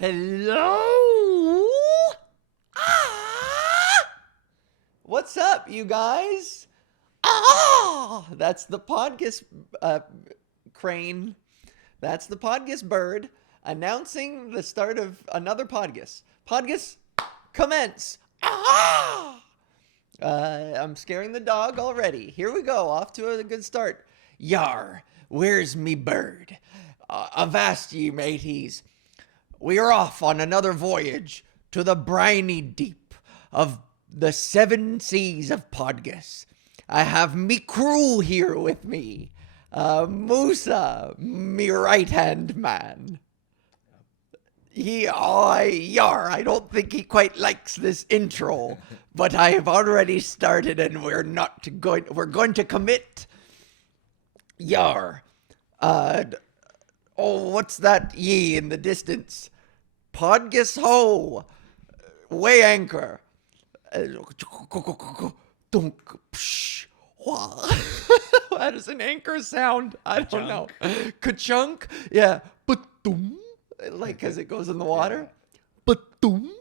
Hello? What's up, you guys? That's the Podgis crane. That's the Podgis bird announcing the start of another Podgis. Podgis, commence. I'm scaring the dog already. Here we go, off to a good start. Yar, where's me bird? Avast ye, mateys. We are off on another voyage to the briny deep of the 7 seas of Podgis. I have me crew here with me. Musa, me right-hand man. I don't think he quite likes this intro, but I have already started and we're going to commit. Yar. What's that ye in the distance? Podgis ho. Weigh anchor. Dunk. Psh. How does an anchor sound? I don't know. Ka-chunk? Yeah. Ba-doom. Like as it goes in the water. Ba-doom.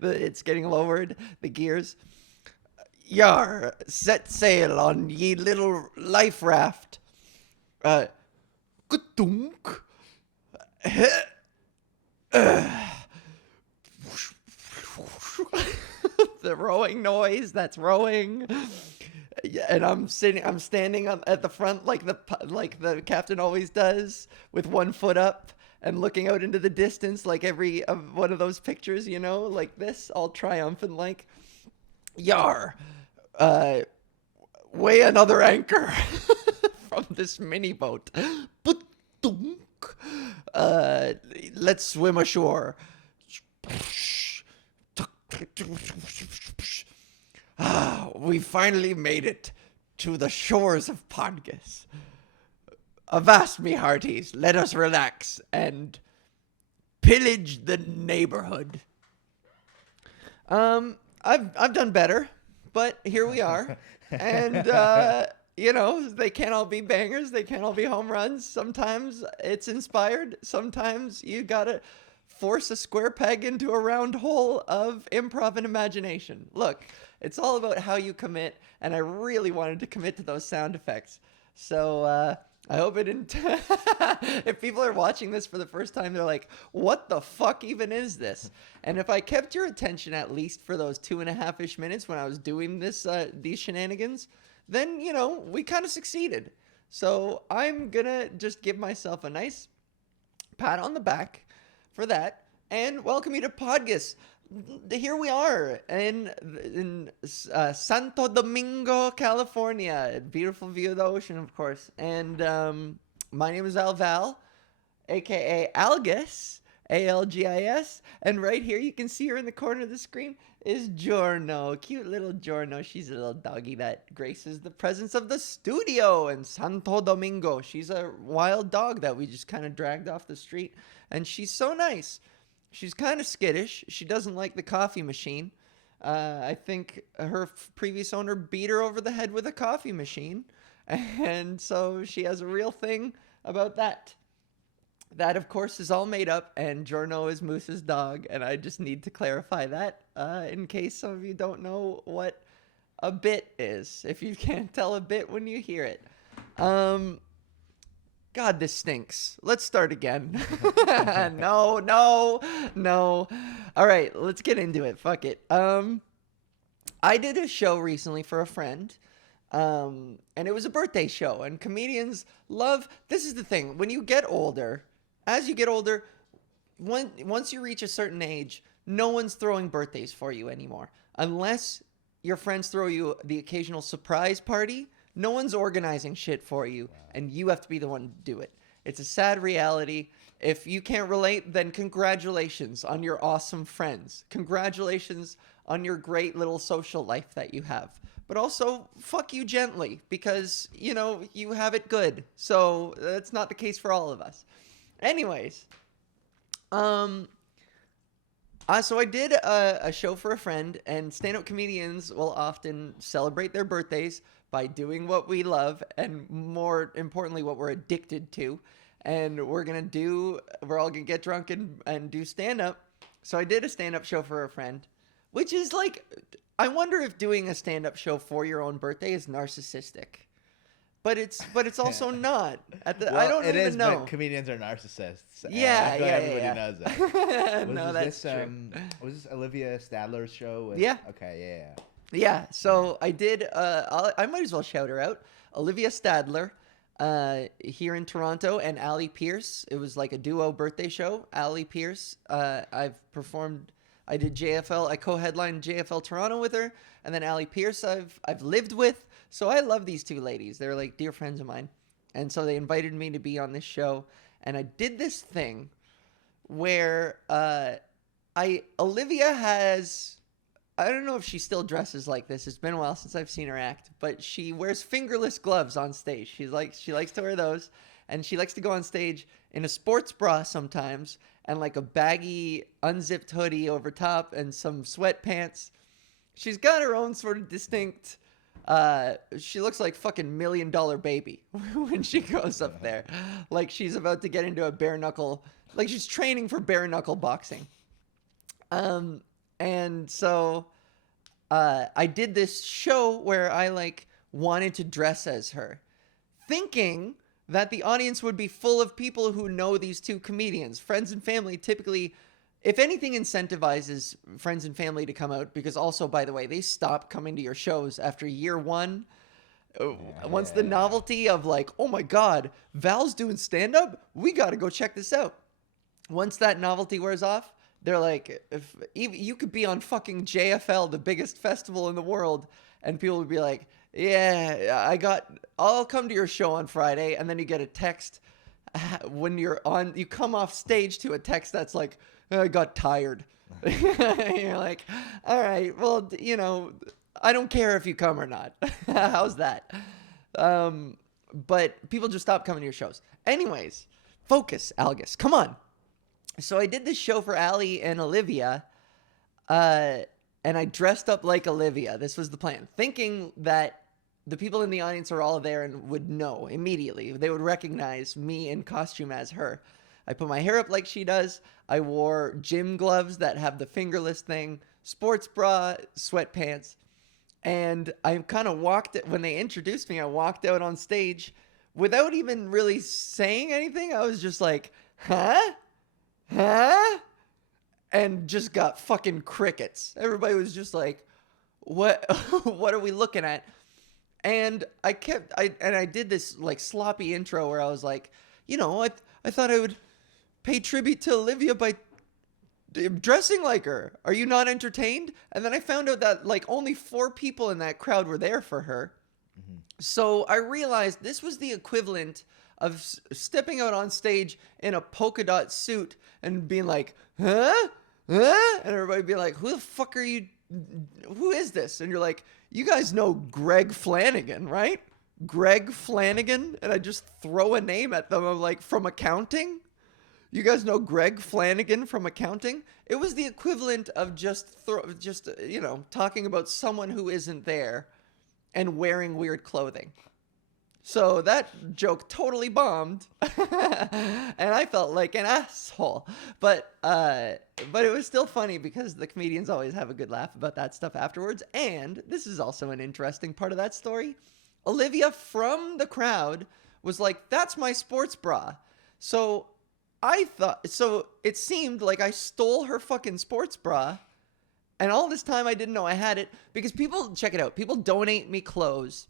It's getting lowered. The gears. Yar, set sail on ye little life raft. Ka-dunk. The rowing noise, that's rowing. And I'm standing at the front like the captain always does, with one foot up and looking out into the distance like every one of those pictures, like this, all triumphant like. Yar, weigh another anchor from this mini boat. Let's swim ashore. We finally made it to the shores of Podgis. Avast, me hearties, let us relax and pillage the neighborhood. I've done better, but here we are. And, they can't all be bangers. They can't all be home runs. Sometimes it's inspired. Sometimes you gotta force a square peg into a round hole of improv and imagination. Look, it's all about how you commit, and I really wanted to commit to those sound effects. So, I hope it didn't. If people are watching this for the first time, they're like, what the fuck even is this? And if I kept your attention at least for those 2.5-ish minutes when I was doing these shenanigans, then, we kind of succeeded. So I'm gonna just give myself a nice pat on the back for that and welcome you to Podgis. Here we are in Santo Domingo, California. Beautiful view of the ocean, of course. And my name is Alval, aka Algis, ALGIS. And right here, you can see her in the corner of the screen, is Giorno. Cute little Giorno. She's a little doggy that graces the presence of the studio in Santo Domingo. She's a wild dog that we just kind of dragged off the street. And she's so nice. She's kind of skittish. She doesn't like the coffee machine. I think her previous owner beat her over the head with a coffee machine. And so she has a real thing about that. That, of course, is all made up. And Giorno is Moose's dog. And I just need to clarify that in case some of you don't know what a bit is. If you can't tell a bit when you hear it. God, this stinks. Let's start again. No. All right, let's get into it. Fuck it. I did a show recently for a friend, and it was a birthday show, and comedians love... This is the thing. When you get older, as you get older, once you reach a certain age, no one's throwing birthdays for you anymore. Unless your friends throw you the occasional surprise party, no one's organizing shit for you, and you have to be the one to do it. It's a sad reality. If you can't relate, then congratulations on your awesome friends. Congratulations on your great little social life that you have. But also, fuck you gently, because, you have it good. So that's not the case for all of us. Anyways, so I did a show for a friend, and stand-up comedians will often celebrate their birthdays by doing what we love and, more importantly, what we're addicted to. And we're all gonna get drunk and do stand-up. So I did a stand-up show for a friend, which is like, I wonder if doing a stand-up show for your own birthday is narcissistic. But it's also not. I don't even know. But comedians are narcissists. Yeah, everybody yeah. knows that. No, that's true. Was this Olivia Stadler's show? Yeah. Okay, yeah. Yeah, so I did, I might as well shout her out. Olivia Stadler, here in Toronto, and Allie Pierce. It was like a duo birthday show. Allie Pierce, I did JFL, I co-headlined JFL Toronto with her, and then Allie Pierce I've lived with. So I love these two ladies. They're like dear friends of mine. And so they invited me to be on this show, and I did this thing where Olivia has, I don't know if she still dresses like this. It's been a while since I've seen her act, but she wears fingerless gloves on stage. She likes to wear those, and she likes to go on stage in a sports bra sometimes and like a baggy unzipped hoodie over top and some sweatpants. She's got her own sort of distinct, she looks like fucking $1 Million Baby when she goes up there. Like she's about to get into a bare knuckle, like she's training for bare knuckle boxing. And so I did this show where I like wanted to dress as her, thinking that the audience would be full of people who know these two comedians. Friends and family typically, if anything, incentivizes friends and family to come out, because also, by the way, they stop coming to your shows after year one. Once the novelty of like, oh my God, Val's doing stand-up? We got to go check this out. Once that novelty wears off, they're like, if you could be on fucking JFL, the biggest festival in the world, and people would be like, yeah, I'll come to your show on Friday. And then you get a text when you come off stage to a text that's like, I got tired. You're like, all right, well, I don't care if you come or not. How's that? But people just stop coming to your shows. Anyways, focus, Algus. Come on. So I did this show for Allie and Olivia, and I dressed up like Olivia. This was the plan, thinking that the people in the audience are all there and would know immediately. They would recognize me in costume as her. I put my hair up like she does. I wore gym gloves that have the fingerless thing, sports bra, sweatpants. And I kind of when they introduced me, I walked out on stage without even really saying anything. I was just like, huh? And just got fucking crickets. Everybody was just like, what what are we looking at? And I did this like sloppy intro where I was like, I thought I would pay tribute to Olivia by dressing like her. Are you not entertained? And then I found out that like only 4 people in that crowd were there for her. Mm-hmm. So I realized this was the equivalent of stepping out on stage in a polka dot suit and being like, huh? And everybody be like, who the fuck are you? Who is this? And you're like, you guys know Greg Flanagan, right? Greg Flanagan? And I just throw a name at them. I'm like, from accounting? You guys know Greg Flanagan from accounting? It was the equivalent of just talking about someone who isn't there and wearing weird clothing. So that joke totally bombed, and I felt like an asshole. But it was still funny because the comedians always have a good laugh about that stuff afterwards. And this is also an interesting part of that story. Olivia from the crowd was like, "That's my sports bra." So it seemed like I stole her fucking sports bra, and all this time I didn't know I had it, because check it out, people donate me clothes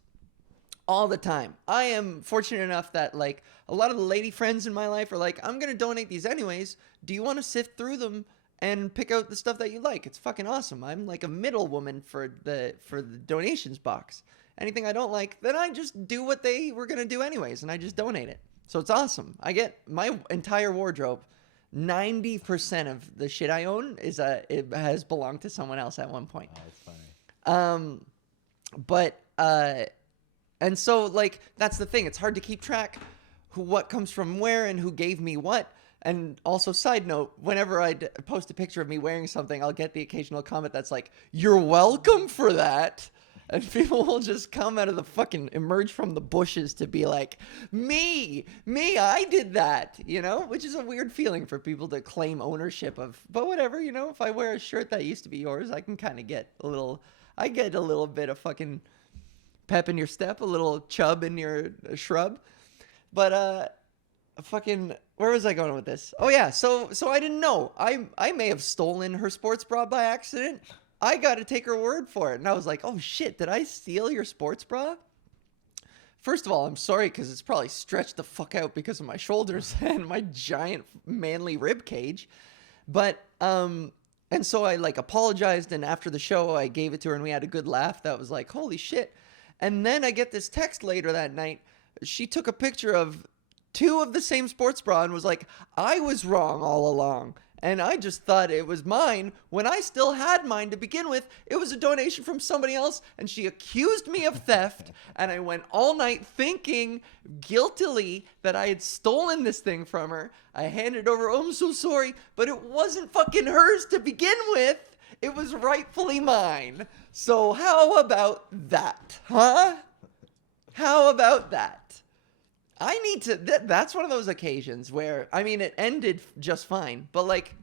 all the time. I am fortunate enough that like a lot of the lady friends in my life are like, I'm going to donate these anyways. Do you want to sift through them and pick out the stuff that you like? It's fucking awesome. I'm like a middle woman for the donations box. Anything I don't like, then I just do what they were going to do anyways, and I just donate it. So it's awesome. I get my entire wardrobe. 90% of the shit I own it has belonged to someone else at one point. Oh, that's funny. And so, like, that's the thing. It's hard to keep track what comes from where and who gave me what. And also, side note, whenever I post a picture of me wearing something, I'll get the occasional comment that's like, "You're welcome for that." And people will just come out of the fucking emerge from the bushes to be like, me, I did that, you know, which is a weird feeling for people to claim ownership of. But whatever, you know, if I wear a shirt that used to be yours, I can kind of get a little bit of fucking pep in your step, a little chub in your shrub. But fucking, where was I going with this? Oh yeah, so I didn't know. I may have stolen her sports bra by accident. I got to take her word for it. And I was like, oh shit, did I steal your sports bra? First of all, I'm sorry because it's probably stretched the fuck out because of my shoulders and my giant manly rib cage. But, and so I like apologized, and after the show, I gave it to her and we had a good laugh. That was like, holy shit. And then I get this text later that night. She took a picture of 2 of the same sports bra and was like, I was wrong all along. And I just thought it was mine when I still had mine to begin with. It was a donation from somebody else, and she accused me of theft. And I went all night thinking guiltily that I had stolen this thing from her. I handed it over. Oh, I'm so sorry. But it wasn't fucking hers to begin with. It was rightfully mine. So how about that, huh? How about that? I need to, that's one of those occasions where, I mean, it ended just fine, but like,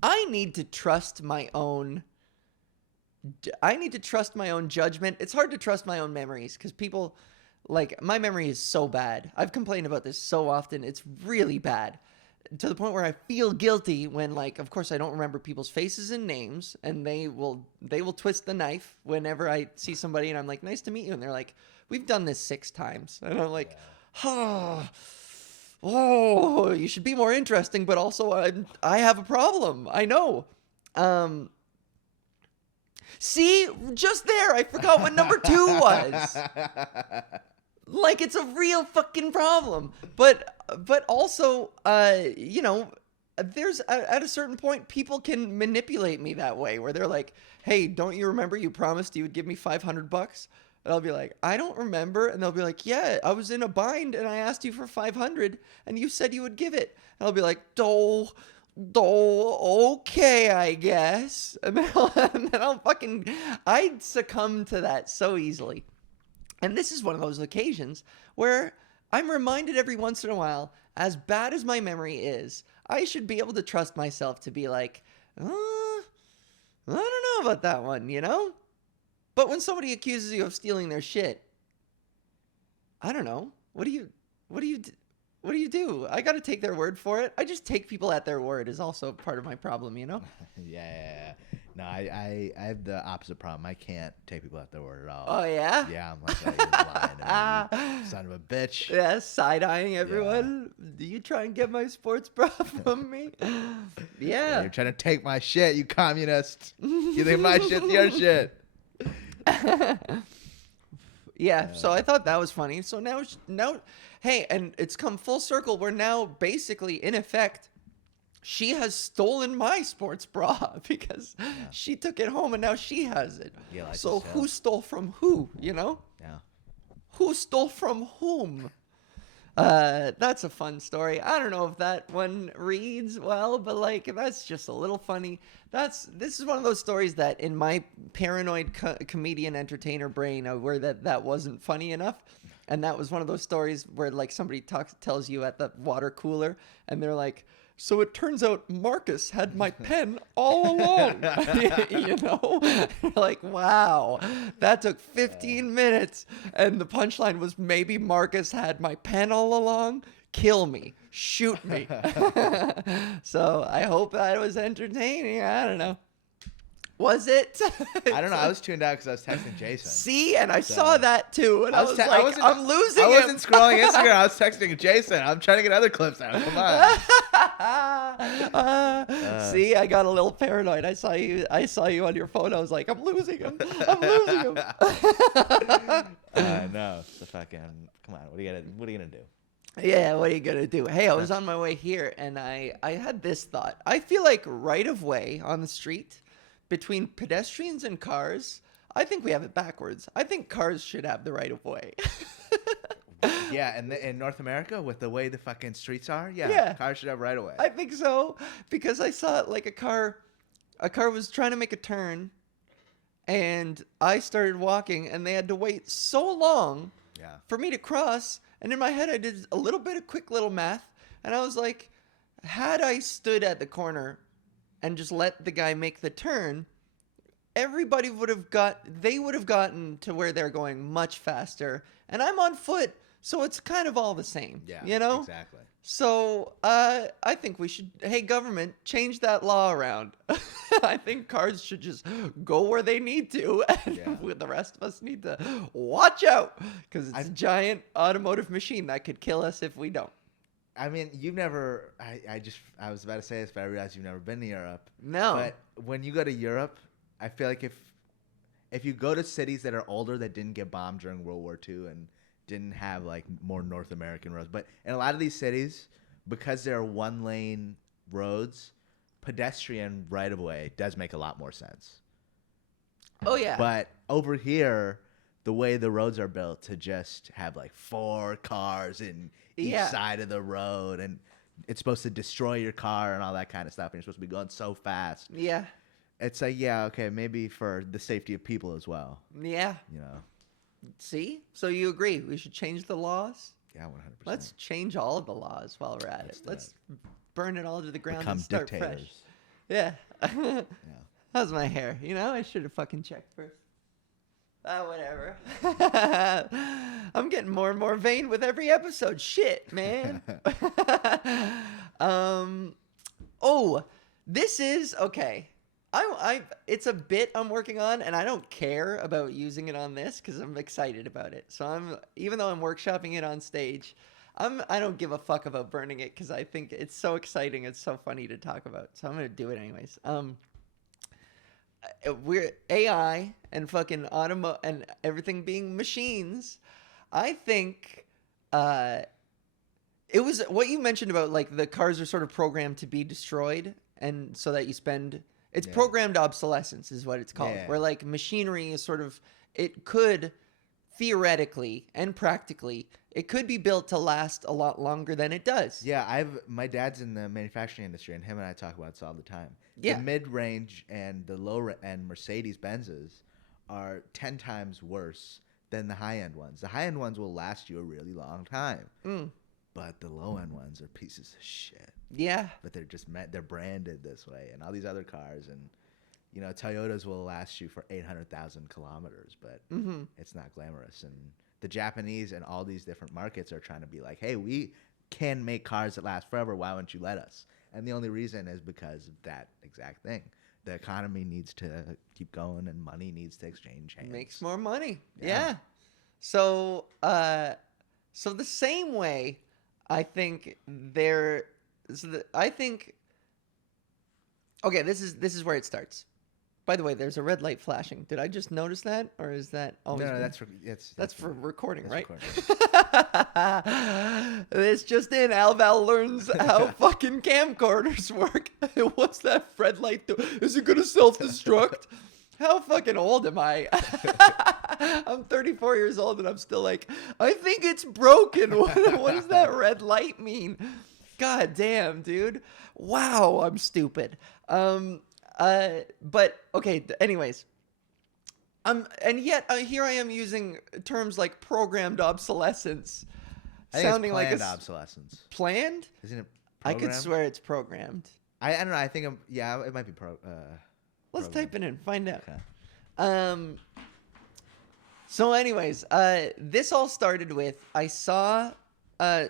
I need to trust my own judgment. It's hard to trust my own memories because people, like, my memory is so bad. I've complained about this so often. It's really bad to the point where I feel guilty when, like, of course I don't remember people's faces and names, and they will twist the knife whenever I see somebody and I'm like, nice to meet you. And they're like, we've done this 6 times. And I'm like, oh, you should be more interesting, but also I have a problem. I know. See, just there, I forgot what number 2 was. Like, it's a real fucking problem. But also, you know, there's at a certain point, people can manipulate me that way, where they're like, hey, don't you remember you promised you would give me $500? And I'll be like, I don't remember. And they'll be like, yeah, I was in a bind and I asked you for 500 and you said you would give it. And I'll be like, okay, I guess. And then I'd succumb to that so easily. And this is one of those occasions where I'm reminded every once in a while, as bad as my memory is, I should be able to trust myself to be like, I don't know about that one, you know? But when somebody accuses you of stealing their shit, I don't know. What do you do? I got to take their word for it. I just take people at their word is also part of my problem, you know? Yeah. No, I have the opposite problem. I can't take people at their word at all. Oh, yeah? Yeah, I'm like, oh, you're lying to me, you son of a bitch. Yeah, side-eyeing everyone. Yeah. Do you try and get my sports bra from me? Yeah. You're trying to take my shit, you communist. You think my shit's your shit. Yeah, so I thought that was funny. So now, hey, and it's come full circle. We're now basically, in effect, she has stolen my sports bra because she took it home and now she has it. Yeah, like so who stole from who, you know? Yeah. Who stole from whom? That's a fun story. I don't know if that one reads well, but like, that's just a little funny. This is one of those stories that in my paranoid comedian entertainer brain, where that wasn't funny enough. And that was one of those stories where like somebody tells you at the water cooler and they're like, so it turns out Marcus had my pen all along. You know? Like, wow, that took 15 minutes. And the punchline was maybe Marcus had my pen all along. Kill me. Shoot me. So I hope that was entertaining. I don't know. Was it? I don't know. I was tuned out because I was texting Jason. See, and I saw that too, and I was like, I'm losing. I wasn't scrolling Instagram. I was texting Jason. I'm trying to get other clips out. Come on. See, I got a little paranoid. I saw you on your phone. I was like, I'm losing him. I'm losing him. No, the fucking. Come on. What are you gonna do? Yeah, what are you gonna do? Hey, I was on my way here, and I had this thought. I feel like right of way on the street. Between pedestrians and cars, I think we have it backwards. I think cars should have the right of way. Yeah, and in North America, with the way the fucking streets are, yeah, cars should have right of way. I think so, because I saw like a car was trying to make a turn, and I started walking, and they had to wait so long for me to cross. And in my head, I did a little bit of quick little math, and I was like, had I stood at the corner and just let the guy make the turn, everybody would have gotten to where they're going much faster. And I'm on foot, so it's kind of all the same. Yeah, you know? Exactly. So I think we should, hey, government, change that law around. I think cars should just go where they need to, and the rest of us need to watch out, because it's a giant automotive machine that could kill us if we don't. I mean, you've never, I was about to say this, but I realized you've never been to Europe. No. But when you go to Europe, I feel like if you go to cities that are older that didn't get bombed during World War II and didn't have like more North American roads, but in a lot of these cities, because they're one lane roads, pedestrian right of way does make a lot more sense. Oh yeah. But over here, the way the roads are built to just have like 4 cars in each side of the road, and it's supposed to destroy your car and all that kind of stuff, and you're supposed to be going so fast. Yeah. It's like, okay, maybe for the safety of people as well. Yeah. You know. See? So you agree we should change the laws? Yeah, 100%. Let's change all of the laws while we're at it. Let's burn it all to the ground Become and start dictators. fresh. Yeah. How's my hair? You know, I should have fucking checked first. Whatever. I'm getting more and more vain with every episode. Shit, man. This is okay. It's a bit I'm working on, and I don't care about using it on this because I'm excited about it. So even though I'm workshopping it on stage, I don't give a fuck about burning it because I think it's so exciting. It's so funny to talk about. So I'm gonna do it anyways. We're AI and fucking and everything being machines. I think it was what you mentioned about like the cars are sort of programmed to be destroyed, and so that you spend. It's programmed obsolescence is what it's called. Where like machinery is sort of, it could theoretically and practically, it could be built to last a lot longer than it does. Yeah, my dad's in the manufacturing industry, and him and I talk about this all the time. Yeah. The mid-range and the low-end Mercedes-Benzes are 10 times worse than the high-end ones. The high-end ones will last you a really long time. But the low-end ones are pieces of shit. Yeah. But they're branded this way, and all these other cars, and you know, Toyotas will last you for 800,000 kilometers, but it's not glamorous. And the Japanese and all these different markets are trying to be like, hey, we can make cars that last forever. Why won't you let us? And the only reason is because of that exact thing. The economy needs to keep going, and money needs to exchange hands. Makes more money. Yeah. So the same way, I think okay, this is where it starts. By the way, there's a red light flashing. Did I just notice that, or is that always? No, that's for recording, right? Recording. It's just in. Alval learns how fucking camcorders work. What's that red light do? Is it gonna self-destruct? How fucking old am I? I'm 34 years old and I'm still like, I think it's broken. What does that red light mean? God damn, dude. Wow, I'm stupid. But okay, anyways. And yet here I am using terms like programmed obsolescence. Sounding like obsolescence. Planned? Isn't it programmed? I could swear it's programmed. I don't know. I think it might be Let's type it in, find out. Okay. So anyways, this all started with, I saw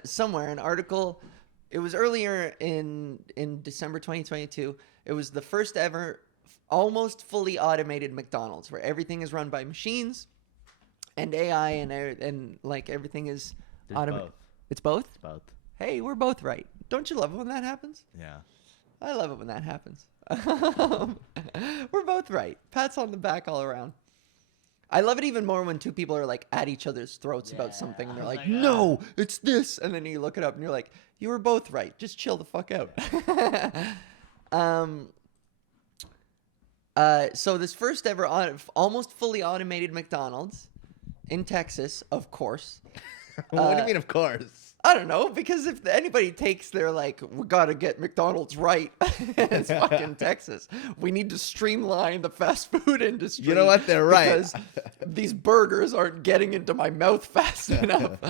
somewhere an article. It was earlier in December 2022. It was the first ever almost fully automated McDonald's, where everything is run by machines and AI and like everything is automated. It's both? It's both. Hey, we're both right. Don't you love it when that happens? Yeah. I love it when that happens. We're both right. Pats on the back all around. I love it even more when two people are like at each other's throats about something and they're like, no, it's this. And then you look it up and you're like, you were both right. Just chill the fuck out. So this first ever almost fully automated McDonald's in Texas, of course. What do you mean, of course? I don't know, because if anybody takes their, like, we gotta get McDonald's right, it's fucking Texas. We need to streamline the fast food industry. You know what? They're right. Because these burgers aren't getting into my mouth fast enough.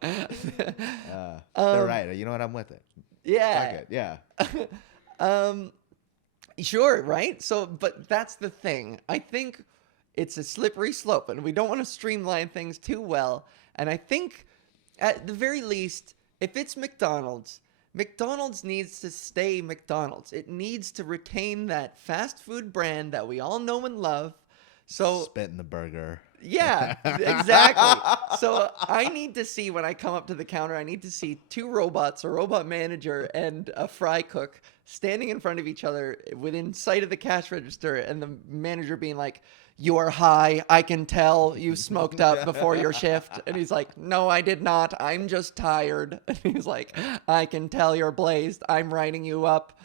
They're right. You know what? I'm with it. Yeah. Fuck it. Yeah. Sure, right? So, but that's the thing. I think it's a slippery slope, and we don't want to streamline things too well. And I think, at the very least, if it's McDonald's, McDonald's needs to stay McDonald's. It needs to retain that fast food brand that we all know and love. So spit in the burger. Yeah, exactly. So I need to see, when I come up to the counter, I need to see two robots, a robot manager and a fry cook, standing in front of each other within sight of the cash register, and the manager being like, "You are high. I can tell you smoked up before your shift." And he's like, "No, I did not. I'm just tired." And he's like, "I can tell you're blazed. I'm writing you up."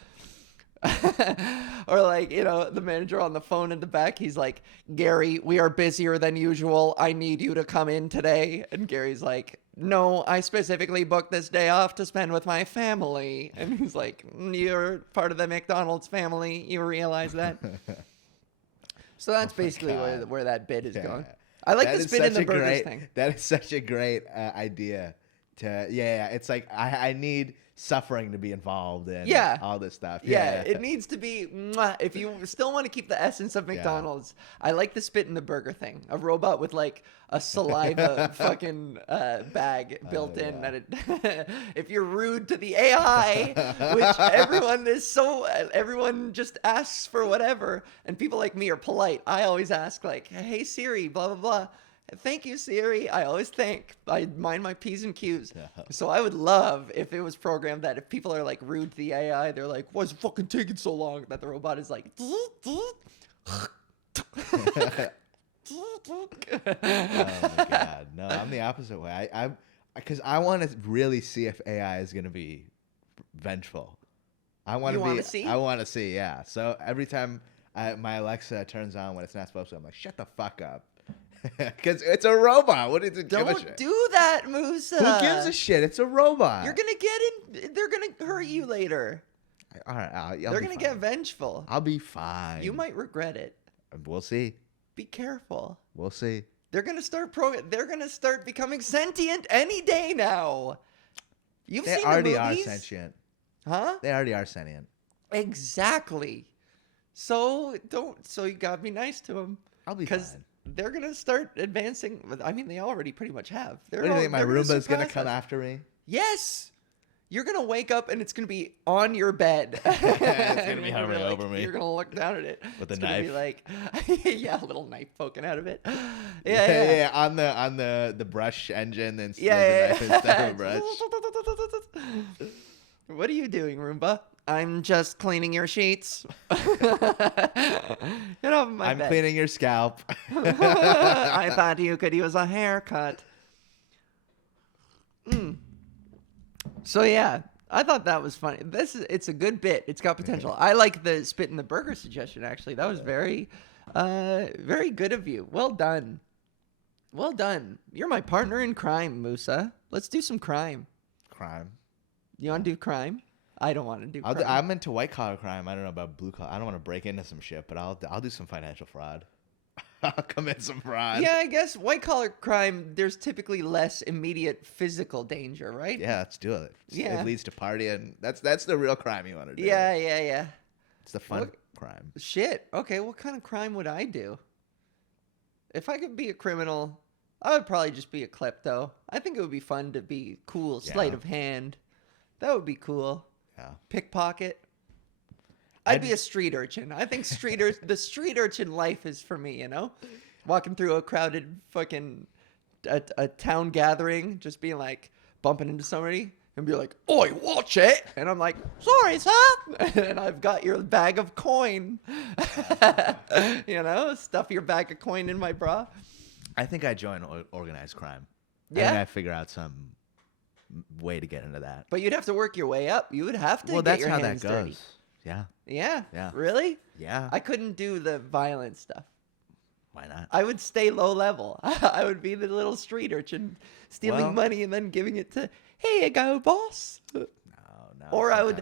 Or like, you know, the manager on the phone in the back, he's like, "Gary, we are busier than usual. I need you to come in today." And Gary's like, "No, I specifically booked this day off to spend with my family." And he's like, "You're part of the McDonald's family. You realize that?" So that's basically where that bit is going. I like the spin in the burgers thing. That is such a great idea. It's like I need suffering to be involved in all this stuff. Yeah, it needs to be, if you still want to keep the essence of McDonald's. I like the spit in the burger thing. A robot with like a saliva fucking bag built in. That it, if you're rude to the AI, which everyone just asks for whatever, and people like me are polite. I always ask like, "Hey Siri, blah blah blah." "Thank you, Siri." I always think. I mind my P's and Q's. So I would love if it was programmed that if people are like rude to the AI, they're like, "Why is it fucking taking so long?" That the robot is like, oh my God. No, I'm the opposite way. Because I want to really see if AI is going to be vengeful. I want to see? I want to see, yeah. So every time my Alexa turns on when it's not supposed to, I'm like, "Shut the fuck up." Because it's a robot. What does it give a shit? Don't do that, Musa. Who gives a shit? It's a robot. You're gonna get in. They're gonna hurt you later. All right, they're gonna get vengeful. I'll be fine. You might regret it. We'll see. Be careful. We'll see. They're gonna start They're gonna start becoming sentient any day now. You've seen the movies. They already are sentient. Huh? They already are sentient. Exactly. So you gotta be nice to them. I'll be fine. They're going to start advancing. I mean, they already pretty much have. What do you think, my Roomba's going to come after me? Yes. You're going to wake up and it's going to be on your bed. It's going to be hovering over me. You're going to look down at it. With a knife. It's going to be like, a little knife poking out of it. Yeah. On the brush engine and the knife instead of a brush. What are you doing, Roomba? "I'm just cleaning your sheets." Get off my bed. I'm cleaning your scalp. I thought you could use a haircut. So yeah, I thought that was funny. It's a good bit. It's got potential. I like the spit in the burger suggestion, actually. That was very, very good of you. Well done. Well done. You're my partner in crime, Musa. Let's do some crime. Crime. You want to do crime? I don't want to do crime. I'm into white collar crime. I don't know about blue collar. I don't want to break into some shit, but I'll do some financial fraud. I'll commit some fraud. Yeah, I guess white collar crime, there's typically less immediate physical danger, right? Yeah, let's do it. Yeah. It leads to partying. That's the real crime you want to do. Yeah. It's the fun crime. Shit. Okay, what kind of crime would I do? If I could be a criminal, I would probably just be a klepto. I think it would be fun to be cool, sleight of hand. That would be cool. Yeah. Pickpocket. I'd be a street urchin. I think the street urchin life is for me, you know? Walking through a crowded fucking a town gathering, just being like, bumping into somebody and be like, "Oi, watch it!" And I'm like, "Sorry, sir." And I've got your bag of coin. You know, stuff your bag of coin in my bra. I think I join organized crime. Yeah? I think I figure out some way to get into that. But you'd have to work your way up. You would have to get your hands dirty. Well, that's how that goes. Yeah. Yeah? Yeah. Really? Yeah. I couldn't do the violent stuff. Why not? I would stay low level. I would be the little street urchin stealing money and then giving it to, here you go, boss. No. Or sometimes.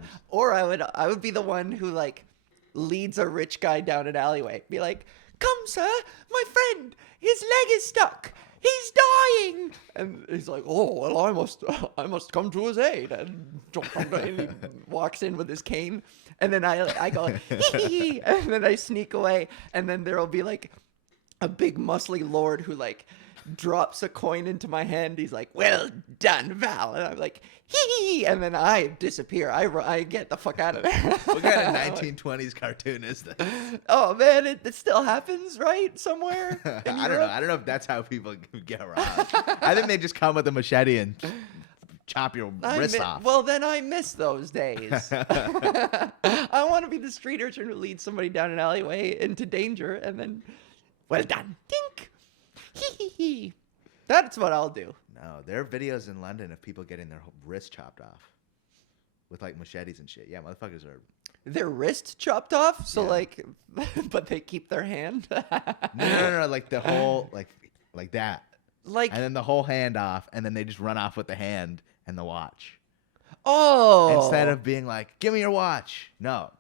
I would be the one who like leads a rich guy down an alleyway. Be like, come sir, my friend, his leg is stuck. He's dying. And he's like, oh, well, I must come to his aid. And he walks in with his cane. And then I go, hee. And then I sneak away. And then there'll be like a big muscly lord who like drops a coin into my hand. He's like, well done, Val. And I'm like, hee. And then I disappear. I get the fuck out of there. What kind of 1920s cartoon is this? Oh, man, it still happens, right? Somewhere? I don't know. I don't know if that's how people get around. I think they just come with a machete and chop your wrist off. Well, then I miss those days. I want to be the street urchin who leads somebody down an alleyway into danger and then, well done. Tink. Hee. That's what I'll do. No, there are videos in London of people getting their wrist chopped off with like machetes and shit. Yeah, motherfuckers are. Their wrist chopped off? So Yeah. like, but they keep their hand? No, like the whole, like that. Like, And then the whole hand off, and then they just run off with the hand and the watch. oh. Instead of being like, give me your watch. No.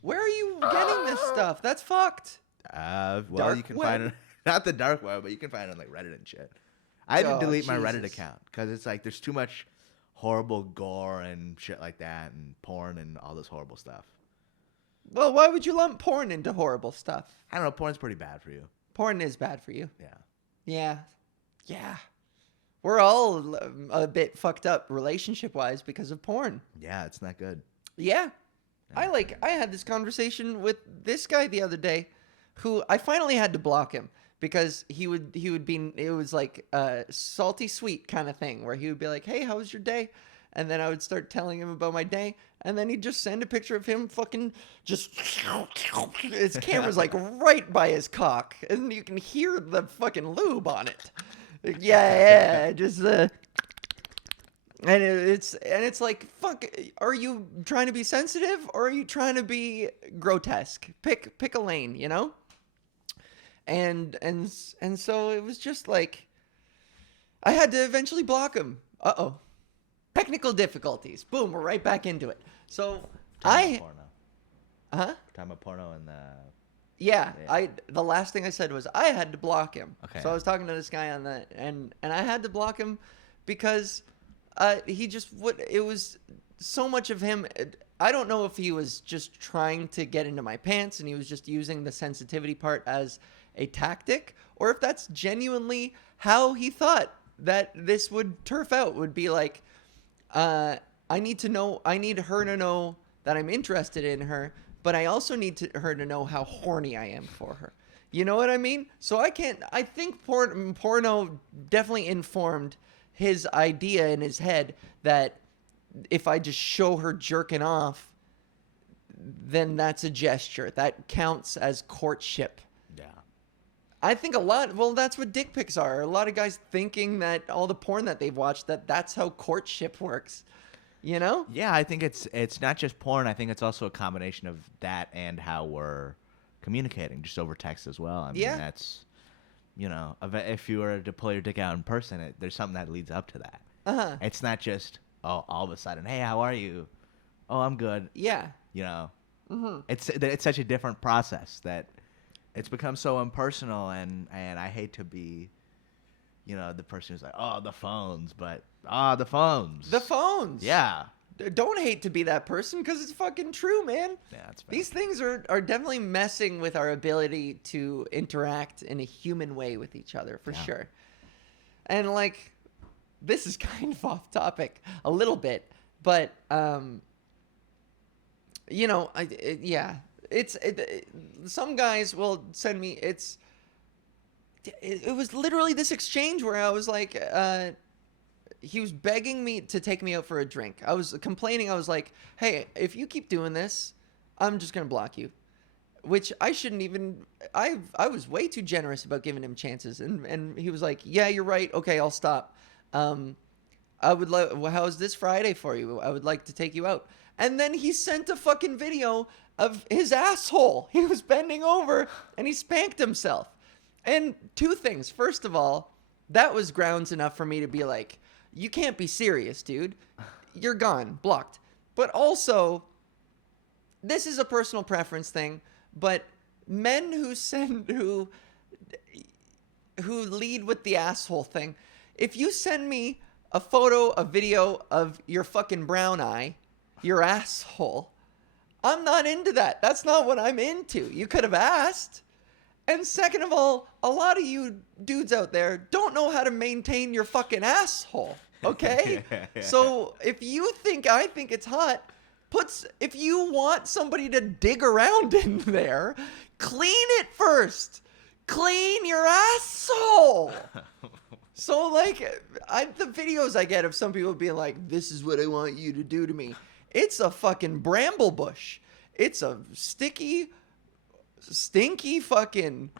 Where are you getting this stuff? That's fucked. Well, Dark you can web? find it, not the dark web, but you can find it on like Reddit and shit. I had to Oh, delete my Reddit Jesus. account because it's like there's too much horrible gore and shit like that, and porn and all this horrible stuff. Well, why would you lump porn into horrible stuff? I don't know. Porn's pretty bad for you. Porn is bad for you. Yeah. Yeah. We're all a bit fucked up relationship-wise because of porn. Yeah, it's not good. Yeah. I had this conversation with this guy the other day who I finally had to block him because he would be, it was like a salty sweet kind of thing where he would be like, hey, how was your day? And then I would start telling him about my day. And then he'd just send a picture of him fucking just, his camera's like right by his cock. And you can hear the fucking lube on it. Yeah, just, and it's like, fuck, are you trying to be sensitive or are you trying to be grotesque? Pick a lane, you know? And so it was just like, I had to eventually block him. Uh-oh. Technical difficulties. Boom, we're right back into it. So Porno. huh? Talking about porno and Yeah, Yeah. the last thing I said was I had to block him. Okay. So I was talking to this guy on that, and I had to block him because he just would. It was so much of him. I don't know if he was just trying to get into my pants and he was just using the sensitivity part as a tactic, or if that's genuinely how he thought that this would turf out. Would be like, I need her to know that I'm interested in her. But I also need her to know how horny I am for her. You know what I mean? So I think porno definitely informed his idea in his head that if I just show her jerking off, then that's a gesture. That counts as courtship. Yeah. I think that's what dick pics are. A lot of guys thinking that all the porn that they've watched, that's how courtship works. You know? Yeah, I think it's not just porn. I think it's also a combination of that and how we're communicating, just over text as well. I mean, Yeah. that's, if you were to pull your dick out in person, there's something that leads up to that. Uh-huh. It's not just, all of a sudden, hey, how are you? Oh, I'm good. Yeah. Mm-hmm. It's such a different process that it's become so impersonal, and I hate to be, the person who's like, oh, the phones, but the phones. The phones. Yeah. Don't hate to be that person because it's fucking true, man. Yeah, that's bad. These things are definitely messing with our ability to interact in a human way with each other, for sure. And, like, this is kind of off topic a little bit, but, some guys will send me, it was literally this exchange where I was like, he was begging me to take me out for a drink. I was complaining. I was like, hey, if you keep doing this, I'm just going to block you. Which I shouldn't even... I was way too generous about giving him chances. And he was like, yeah, you're right. Okay, I'll stop. How's this Friday for you? I would like to take you out. And then he sent a fucking video of his asshole. He was bending over and he spanked himself. And two things. First of all, that was grounds enough for me to be like, you can't be serious, dude. You're gone, blocked. But also, this is a personal preference thing, but men who lead with the asshole thing, if you send me a photo, a video of your fucking brown eye, your asshole, I'm not into that. That's not what I'm into. You could have asked. And second of all, a lot of you dudes out there don't know how to maintain your fucking asshole, okay? So if you think I think it's hot, if you want somebody to dig around in there, clean it first. Clean your asshole. So, like, the videos I get of some people being like, this is what I want you to do to me. It's a fucking bramble bush. It's a sticky, stinky fucking...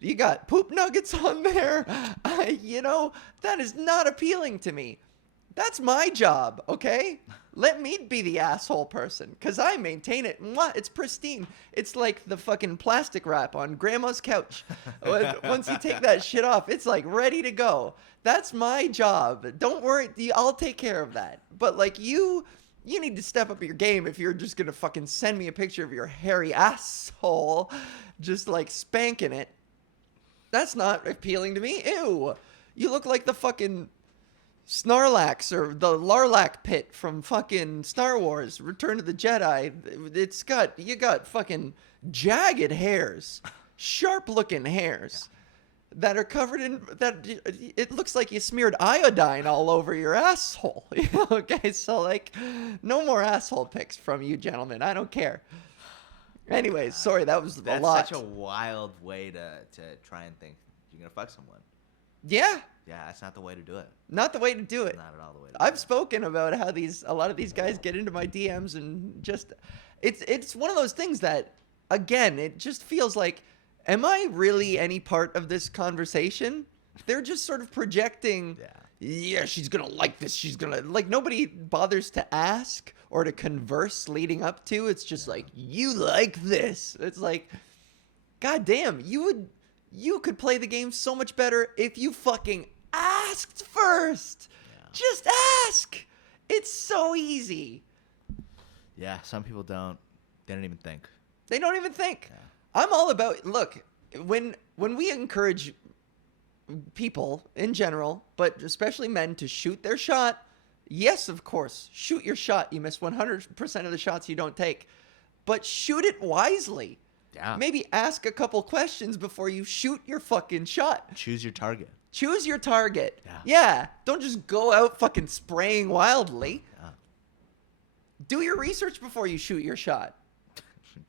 You got poop nuggets on there. That is not appealing to me. That's my job, okay? Let me be the asshole person, because I maintain it. Mwah, it's pristine. It's like the fucking plastic wrap on grandma's couch. Once you take that shit off, it's like ready to go. That's my job. Don't worry. I'll take care of that. But like you need to step up your game if you're just going to fucking send me a picture of your hairy asshole just like spanking it. That's not appealing to me. Ew. You look like the fucking Snarlax or the Larlac pit from fucking Star Wars Return of the Jedi. You got fucking jagged hairs, sharp looking hairs that are covered in that. It looks like you smeared iodine all over your asshole. Okay, so like no more asshole pics from you gentlemen. I don't care. Anyways, sorry, that was a lot. That's such a wild way to try and think you're gonna fuck someone. Yeah. Yeah, that's not the way to do it. Not the way to do it. Not at all the way to do it. I've spoken about how a lot of these guys get into my DMs and just it's one of those things that, again, it just feels like, am I really any part of this conversation? They're just sort of projecting, yeah, she's gonna like this. She's gonna like, nobody bothers to ask or to converse leading up to. It's just like, you like this. It's like, God damn, you could play the game so much better if you fucking asked first. Yeah. Just ask. It's so easy. Yeah, some people don't. They don't even think. They don't even think. Yeah. I'm all about, look, when we encourage people in general, but especially men, to shoot their shot, yes, of course, shoot your shot. You miss 100% of the shots you don't take. But shoot it wisely. Yeah. Maybe ask a couple questions before you shoot your fucking shot. Choose your target. Choose your target. Yeah. Yeah. Don't just go out fucking spraying wildly. Yeah. Do your research before you shoot your shot.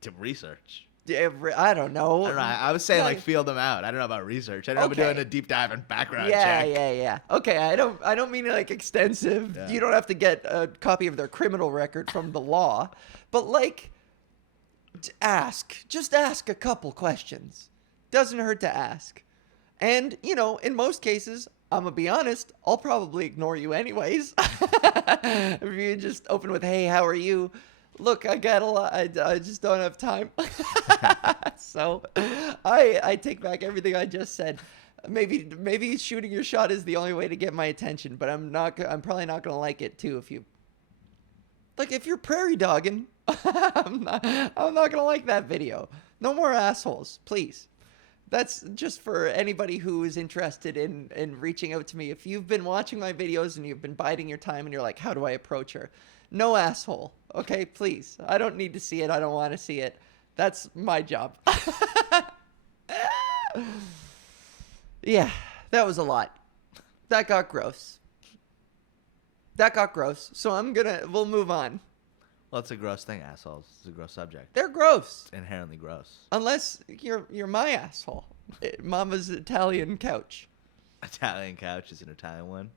To research. Yeah, I don't know. I don't know. I was saying like feel them out. I don't know about research. I don't know about doing a deep dive and background check. Yeah. Okay, I don't mean like extensive. Yeah. You don't have to get a copy of their criminal record from the law, but like, just ask a couple questions. Doesn't hurt to ask. And, in most cases, I'm going to be honest, I'll probably ignore you anyways. If you just open with, hey, how are you? Look, I got a lot. I just don't have time. So I take back everything I just said. Maybe shooting your shot is the only way to get my attention, but I'm probably not going to like it too if you're prairie dogging. I'm not gonna like that video. No more assholes, please. That's just for anybody who is interested in reaching out to me. If you've been watching my videos and you've been biding your time and you're like, how do I approach her? No asshole, okay? Please. I don't need to see it. I don't want to see it. That's my job. Yeah, that was a lot. That got gross. So we'll move on. Well, it's a gross thing, assholes. It's a gross subject. They're gross. It's inherently gross. Unless you're my asshole. Mama's Italian couch. Italian couch is an Italian one?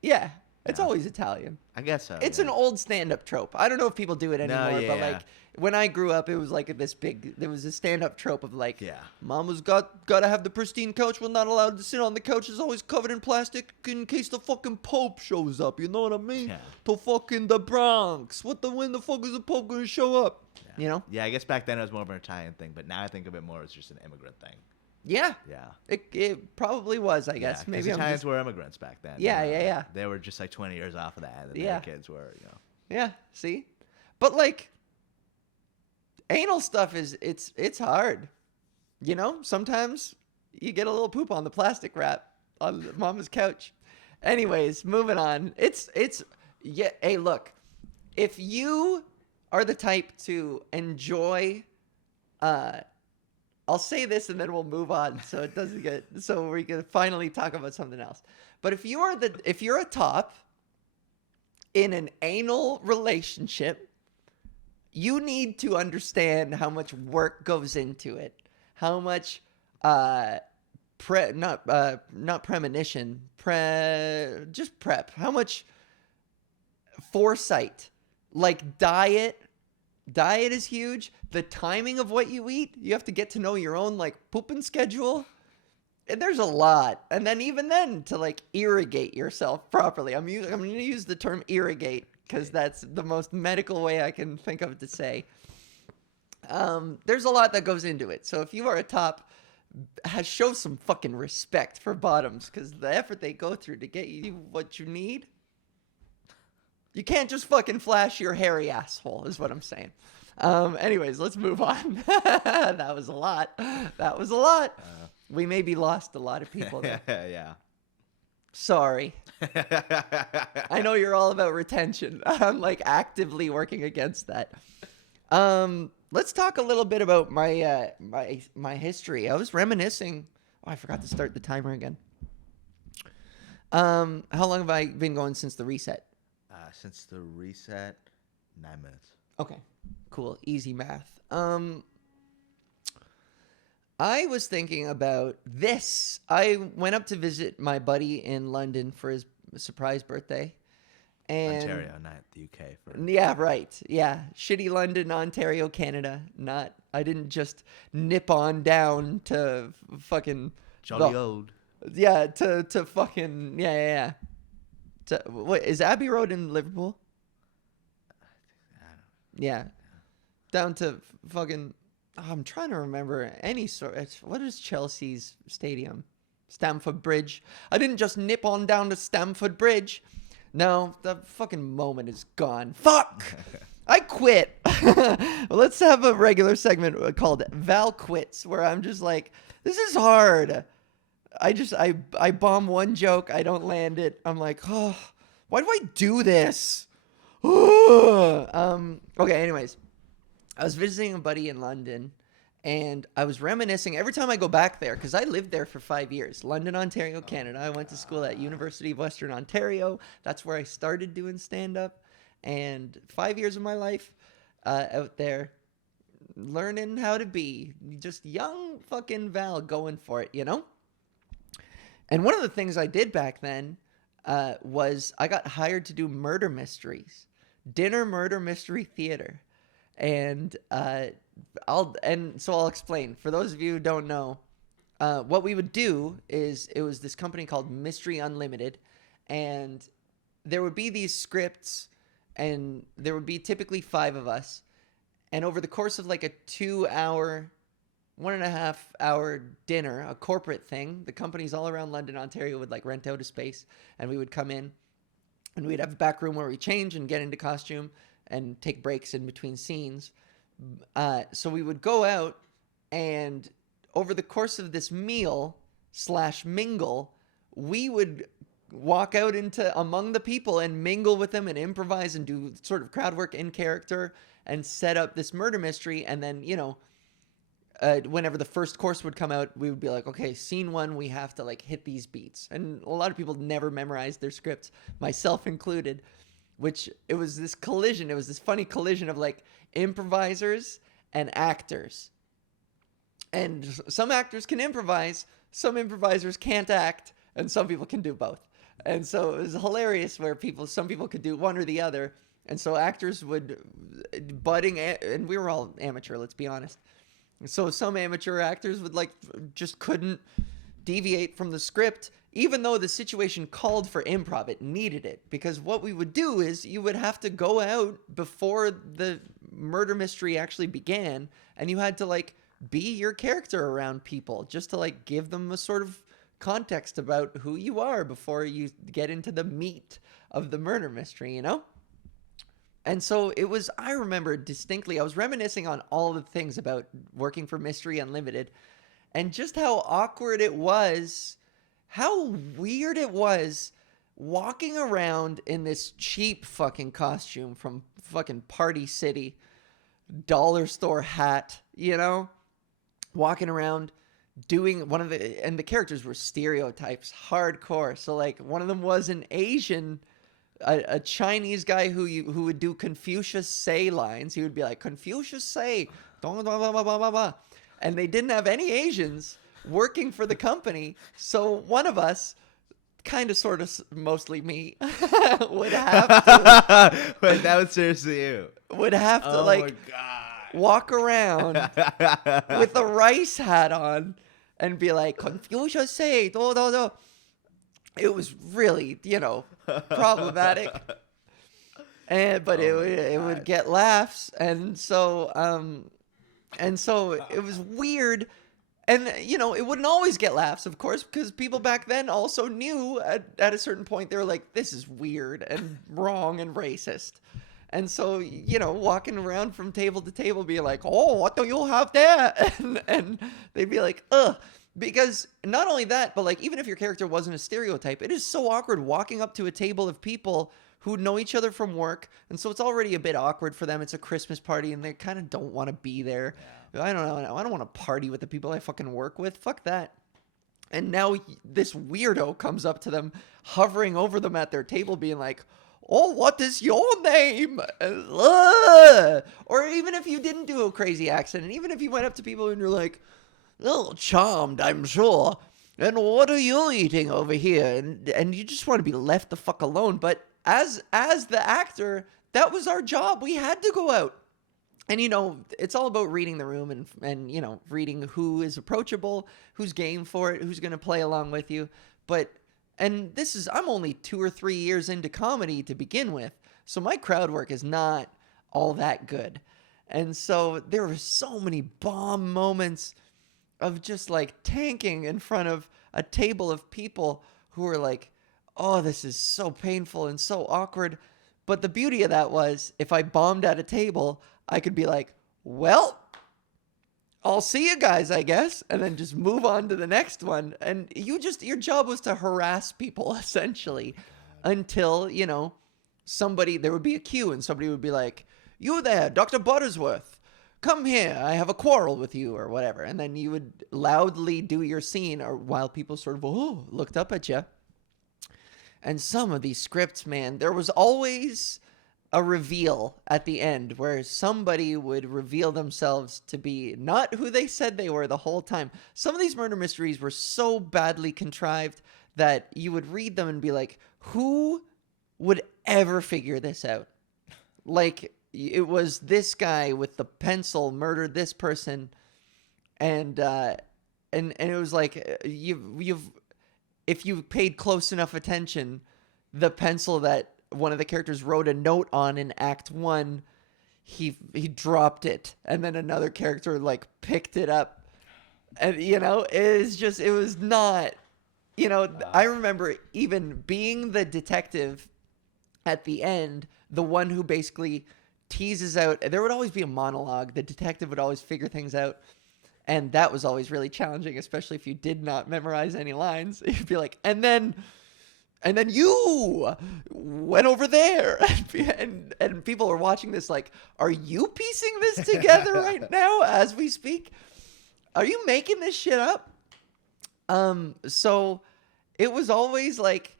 Yeah. It's always Italian. I guess so. It's an old stand-up trope. I don't know if people do it anymore, but like when I grew up, it was like there was a stand-up trope of like, Mama's got to have the pristine couch. We're not allowed to sit on the couch. It's always covered in plastic in case the fucking Pope shows up. You know what I mean? Yeah. To fucking the Bronx. When the fuck is the Pope going to show up? Yeah. Yeah, I guess back then it was more of an Italian thing, but now I think of it more as just an immigrant thing. Yeah. Yeah. It probably was, I guess. Yeah, 'cause Maybe the I'm Italians just... were immigrants back then. Yeah, yeah. They were just like 20 years off of that, and Yeah. their kids were, Yeah, see? But like anal stuff it's hard. You know, sometimes you get a little poop on the plastic wrap on mama's couch. Anyways, moving on. Yeah, hey, look. If you are the type to enjoy I'll say this and then we'll move on so it doesn't get so we can finally talk about something else. But if you're a top in an anal relationship, you need to understand how much work goes into it, how much not premonition, just prep, how much foresight, like diet is huge. The timing of what you eat, you have to get to know your own like pooping schedule. And there's a lot. And then even then to like irrigate yourself properly. I'm going to use the term irrigate because that's the most medical way I can think of to say. There's a lot that goes into it. So if you are a top, show some fucking respect for bottoms because the effort they go through to get you what you need. You can't just fucking flash your hairy asshole is what I'm saying. Anyways, let's move on. That was a lot. We maybe lost a lot of people there. Yeah. Sorry. I know you're all about retention. I'm like actively working against that. Let's talk a little bit about my my history. I was reminiscing. Oh, I forgot to start the timer again. How long have I been going since the reset? Since the reset, 9 minutes. Okay, cool. Easy math. I was thinking about this. I went up to visit my buddy in London for his surprise birthday. And Ontario, not the UK. Yeah, right. Yeah. Shitty London, Ontario, Canada. I didn't just nip on down to fucking... Jolly old. Yeah, to fucking... Yeah. What, is Abbey Road in Liverpool? Yeah. Down to fucking... Oh, I'm trying to remember any sort... What is Chelsea's stadium? Stamford Bridge. I didn't just nip on down to Stamford Bridge. No, the fucking moment is gone. Fuck! I quit. Let's have a regular segment called Val Quits, where I'm just like, this is hard. I bomb one joke, I don't land it. I'm like, oh, why do I do this? Okay, anyways. I was visiting a buddy in London, and I was reminiscing every time I go back there, because I lived there for 5 years. London, Ontario, Canada. I went to school at University of Western Ontario. That's where I started doing stand-up. And 5 years of my life out there learning how to be just young fucking Val going for it, you know? And one of the things I did back then was I got hired to do murder mysteries, dinner murder mystery theater. And I'll explain. For those of you who don't know, what we would do is it was this company called Mystery Unlimited, and there would be these scripts, and there would be typically 5 of us. And over the course of like a 2-hour, 1.5-hour dinner, a corporate thing, the companies all around London, Ontario would like rent out a space, and we would come in, and we'd have a back room where we change and get into costume and take breaks in between scenes. So we would go out, and over the course of this meal / mingle, we would walk out into among the people and mingle with them and improvise and do sort of crowd work in character and set up this murder mystery. And then, you know, whenever the first course would come out, we would be like, okay, scene 1, we have to like hit these beats. And a lot of people never memorized their scripts, myself included, which it was this collision. It was this funny collision of like improvisers and actors. And some actors can improvise, some improvisers can't act, and some people can do both. And so it was hilarious where some people could do one or the other. And so actors would and we were all amateur, let's be honest. So some amateur actors would like just couldn't deviate from the script, even though the situation called for improv. It needed it, because what we would do is you would have to go out before the murder mystery actually began, and you had to like be your character around people, just to like give them a sort of context about who you are before you get into the meat of the murder mystery, you know? And so it was, I remember distinctly, I was reminiscing on all the things about working for Mystery Unlimited and just how awkward it was, how weird it was walking around in this cheap fucking costume from fucking Party City, dollar store hat, you know, walking around doing and the characters were stereotypes, hardcore. So like one of them was an Asian, a Chinese guy who would do Confucius say lines. He would be like, Confucius say, blah, blah, blah, blah, blah, blah. And they didn't have any Asians working for the company. So one of us, kind of sort of mostly me, would have to. Wait, that was seriously you. Would have to my God. walk around with a rice hat on and be like, Confucius say, do, do, do. It was really, problematic. But it would get laughs. And so it was weird. And, it wouldn't always get laughs, of course, because people back then also knew at a certain point, they were like, this is weird and wrong and racist. And so, walking around from table to table being like, oh, what do you have there? And they'd be like, ugh. Because not only that, but like, even if your character wasn't a stereotype, it is so awkward walking up to a table of people who know each other from work. And so it's already a bit awkward for them. It's a Christmas party and they kind of don't want to be there. Yeah. I don't know. I don't want to party with the people I fucking work with. Fuck that. And now this weirdo comes up to them, hovering over them at their table, being like, oh, what is your name? Or even if you didn't do a crazy accent, and even if you went up to people and you're like, oh, charmed, I'm sure. And what are you eating over here? And you just want to be left the fuck alone. But as the actor, that was our job. We had to go out. And, it's all about reading the room and reading who is approachable, who's game for it, who's going to play along with you. And I'm only 2 or 3 years into comedy to begin with. So my crowd work is not all that good. And so there were so many bomb moments of just like tanking in front of a table of people who were like, oh, this is so painful and so awkward. But the beauty of that was if I bombed at a table, I could be like, well, I'll see you guys, I guess, and then just move on to the next one. And your job was to harass people essentially until, there would be a queue and somebody would be like, you there, Dr. Buttersworth, come here, I have a quarrel with you or whatever. And then you would loudly do your scene or while people sort of looked up at you. And some of these scripts, man, there was always a reveal at the end where somebody would reveal themselves to be not who they said they were the whole time. Some of these murder mysteries were so badly contrived that you would read them and be like, who would ever figure this out? Like, it was this guy with the pencil murdered this person, and it was like if you paid close enough attention, the pencil that one of the characters wrote a note on in Act 1, he dropped it, and then another character like picked it up, and it was not, I remember even being the detective at the end, the one who basically teases out. There would always be a monologue. The detective would always figure things out. And that was always really challenging, especially if you did not memorize any lines. You'd be like, and then you went over there. And people are watching this like, are you piecing this together right now as we speak? Are you making this shit up? So it was always like,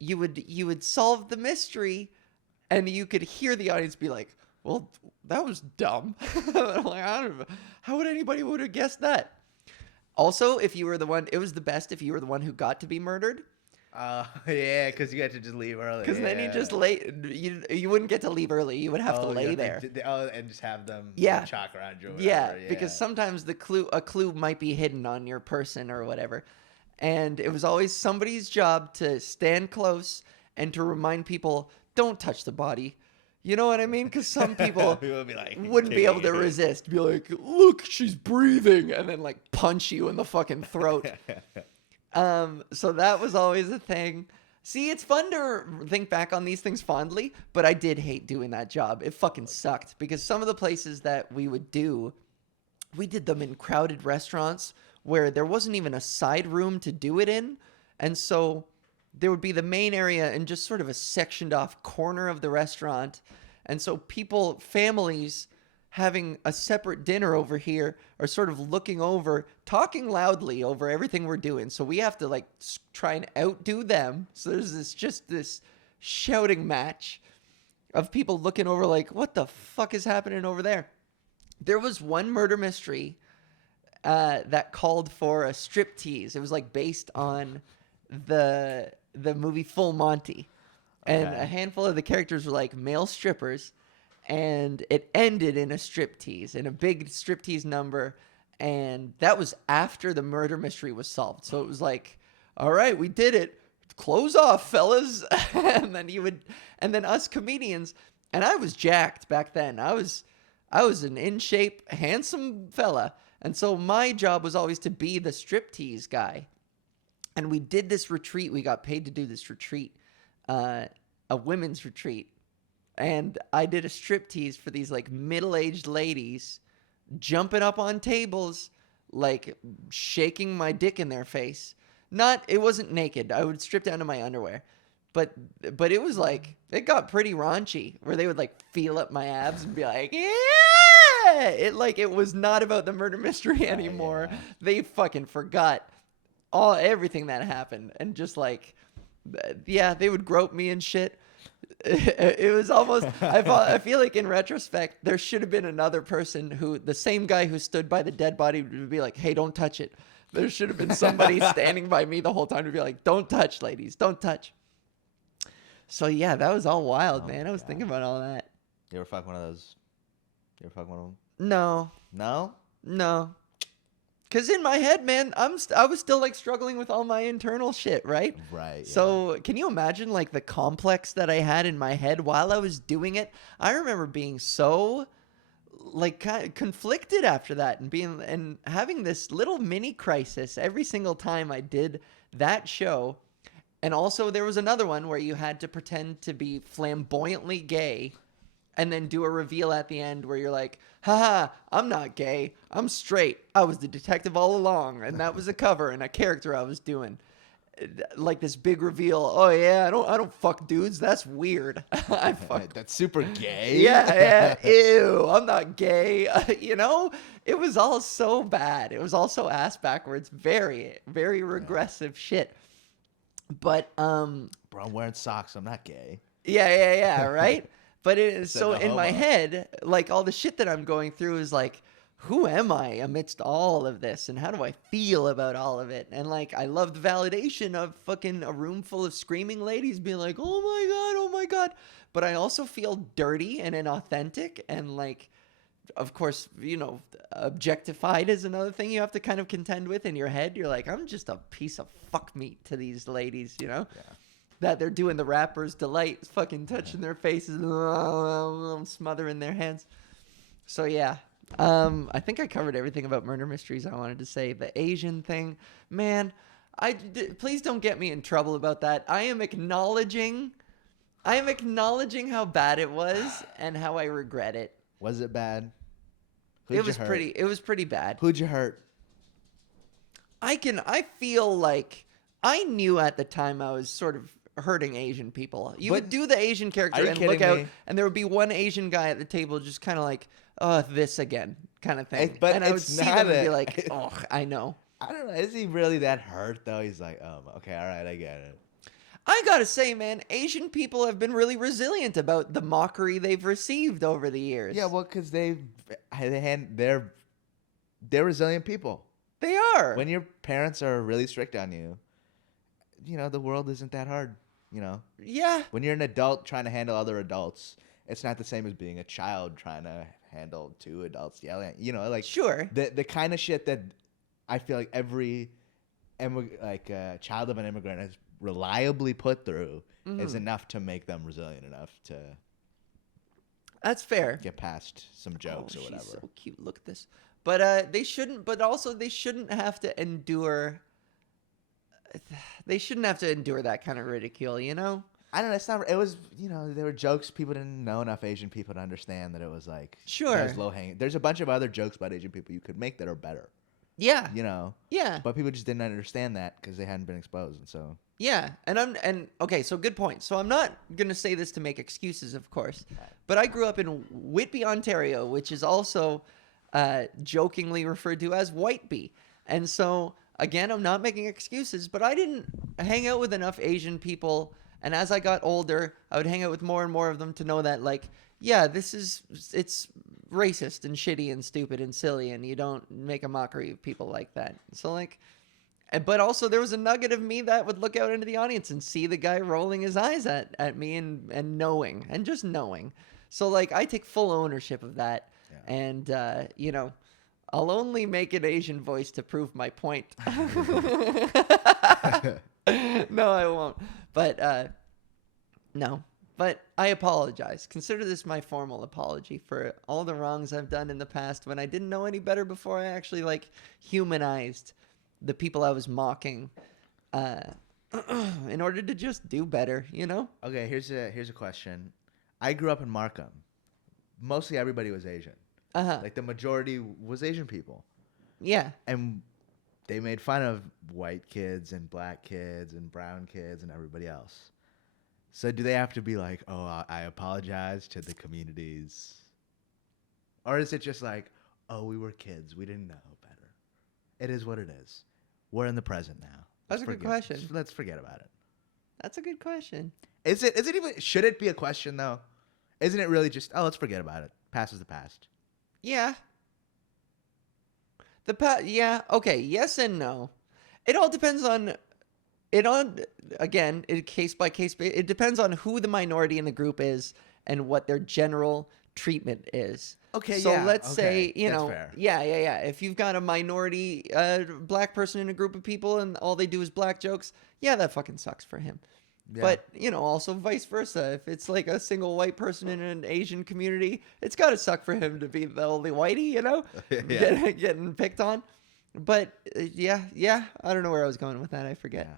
you would solve the mystery and you could hear the audience be like, well, that was dumb. I'm like, I don't know. How would anybody would have guessed that? Also, if you were the one, it was the best if you were the one who got to be murdered. Yeah, because you had to just leave early. Because then you just you wouldn't get to leave early. You would have to lay there. And just have them chalk around you. Yeah, because sometimes a clue might be hidden on your person or whatever. And it was always somebody's job to stand close and to remind people, don't touch the body. You know what I mean? Because some people Would be like, wouldn't be able to resist. Be like, look, she's breathing, and then like punch you in the fucking throat. So that was always a thing. See, it's fun to think back on these things fondly, but I did hate doing that job. It fucking sucked because some of the places that we would do, we did them in crowded restaurants where there wasn't even a side room to do it in. And so there would be the main area and just sort of a sectioned off corner of the restaurant. And so people, families having a separate dinner over here are sort of looking over, talking loudly over everything we're doing. So we have to like try and outdo them. So there's this shouting match of people looking over like, what the fuck is happening over there? There was one murder mystery that called for a striptease. It was like based on the movie Full Monty. And a handful of the characters were like male strippers. And it ended in a striptease, in a big striptease number. And that was after the murder mystery was solved. So it was like, all right, we did it. Clothes off, fellas. And then us comedians, and I was jacked back then. I was an in shape, handsome fella. And so my job was always to be the striptease guy. And we did this retreat. We got paid to do this retreat, a women's retreat. And I did a striptease for these like middle-aged ladies jumping up on tables, like shaking my dick in their face. It wasn't naked. I would strip down to my underwear. But it was like, it got pretty raunchy where they would like feel up my abs and be like, yeah! It was not about the murder mystery anymore. Yeah. They fucking forgot everything that happened. And just like, yeah, they would grope me and shit. It was almost, I feel like in retrospect, there should have been another person the same guy who stood by the dead body would be like, hey, don't touch it. There should have been somebody standing by me the whole time to be like, don't touch, ladies, don't touch. So yeah, that was all wild, man. I was thinking about all that. You ever fuck one of those? You ever fuck one of them? No. No? No. Because in my head, man, I was still like struggling with all my internal shit, right? Right. Yeah. So can you imagine like the complex that I had in my head while I was doing it? I remember being so like kind of conflicted after that and having this little mini crisis every single time I did that show. And also there was another one where you had to pretend to be flamboyantly gay and then do a reveal at the end where you're like, haha, I'm not gay. I'm straight. I was the detective all along. And that was a cover and a character I was doing. Like this big reveal. Oh yeah, I don't fuck dudes. That's weird. I fuck. That's super gay. Yeah. Ew. I'm not gay. It was all so bad. It was all so ass backwards. Very, very regressive shit. But bro, I'm wearing socks. I'm not gay. Yeah. Right. But so in my head, like all the shit that I'm going through is like, who am I amidst all of this? And how do I feel about all of it? And like, I love the validation of fucking a room full of screaming ladies being like, oh my God. But I also feel dirty and inauthentic. And like, of course, objectified is another thing you have to kind of contend with in your head. You're like, I'm just a piece of fuck meat to these ladies, Yeah. That they're doing the rapper's delight, fucking touching their faces, smothering their hands. So yeah, I think I covered everything about murder mysteries I wanted to say. The Asian thing, man, please don't get me in trouble about that. I am acknowledging how bad it was and how I regret it. Was it bad? It was pretty bad. Who'd you hurt? I feel like I knew at the time I was sort of hurting Asian people. You would do the Asian character and look out, and there would be one Asian guy at the table just kind of like, oh, this again kind of thing. And I would see them and be like, oh, I know. I don't know. Is he really that hurt, though? He's like, oh, okay, all right, I get it. I gotta say, man, Asian people have been really resilient about the mockery they've received over the years. Yeah, well, because they're resilient people. They are. When your parents are really strict on you, the world isn't that hard, Yeah. When you're an adult trying to handle other adults, it's not the same as being a child trying to handle two adults yelling at Sure. The kind of shit that I feel like every child of an immigrant has reliably put through is enough to make them resilient enough to That's fair. get past some jokes or She's whatever. so cute. Look at this. But they shouldn't. But also, they shouldn't have to endure. They shouldn't have to endure that kind of ridicule. You know. I don't know. It's not. It was, there were jokes people didn't know enough Asian people to understand that it was like Sure. There's low hanging. There's a bunch of other jokes about Asian people you could make that are better. Yeah. Yeah. But people just didn't understand that because they hadn't been exposed, and so. Yeah, and okay, so good point. So I'm not gonna say this to make excuses, of course, but I grew up in Whitby, Ontario, which is also jokingly referred to as Whiteby, and so again, I'm not making excuses, but I didn't hang out with enough Asian people, and as I got older, I would hang out with more and more of them to know that, like, yeah, it's racist and shitty and stupid and silly, and you don't make a mockery of people like that. So like. But also there was a nugget of me that would look out into the audience and see the guy rolling his eyes at me and knowing and just knowing. So like I take full ownership of that. Yeah. And, I'll only make an Asian voice to prove my point. No, I won't. But no. But I apologize. Consider this my formal apology for all the wrongs I've done in the past when I didn't know any better before I actually like humanized the people I was mocking, in order to just do better, Okay, here's a question. I grew up in Markham. Mostly everybody was Asian. Like the majority was Asian people. Yeah. And they made fun of white kids and black kids and brown kids and everybody else. So do they have to be like, oh, I apologize to the communities? Or is it just like, oh, we were kids, we didn't know better? It is what it is. We're in the present now. That's a good question. Let's forget about it. That's a good question. Is it even? Should it be a question though? Isn't it really just? Oh, let's forget about it. Past is the past. Yeah. Yeah. Okay. Yes and no. It all depends on. Again, case by case. It depends on who the minority in the group is and what their general treatment is. Okay, so yeah. let's say, That's fair. Yeah. If you've got a minority black person in a group of people and all they do is black jokes, yeah, that fucking sucks for him. Yeah. But, also vice versa. If it's like a single white person in an Asian community, it's got to suck for him to be the only whitey, getting picked on. But, yeah, I don't know where I was going with that. I forget.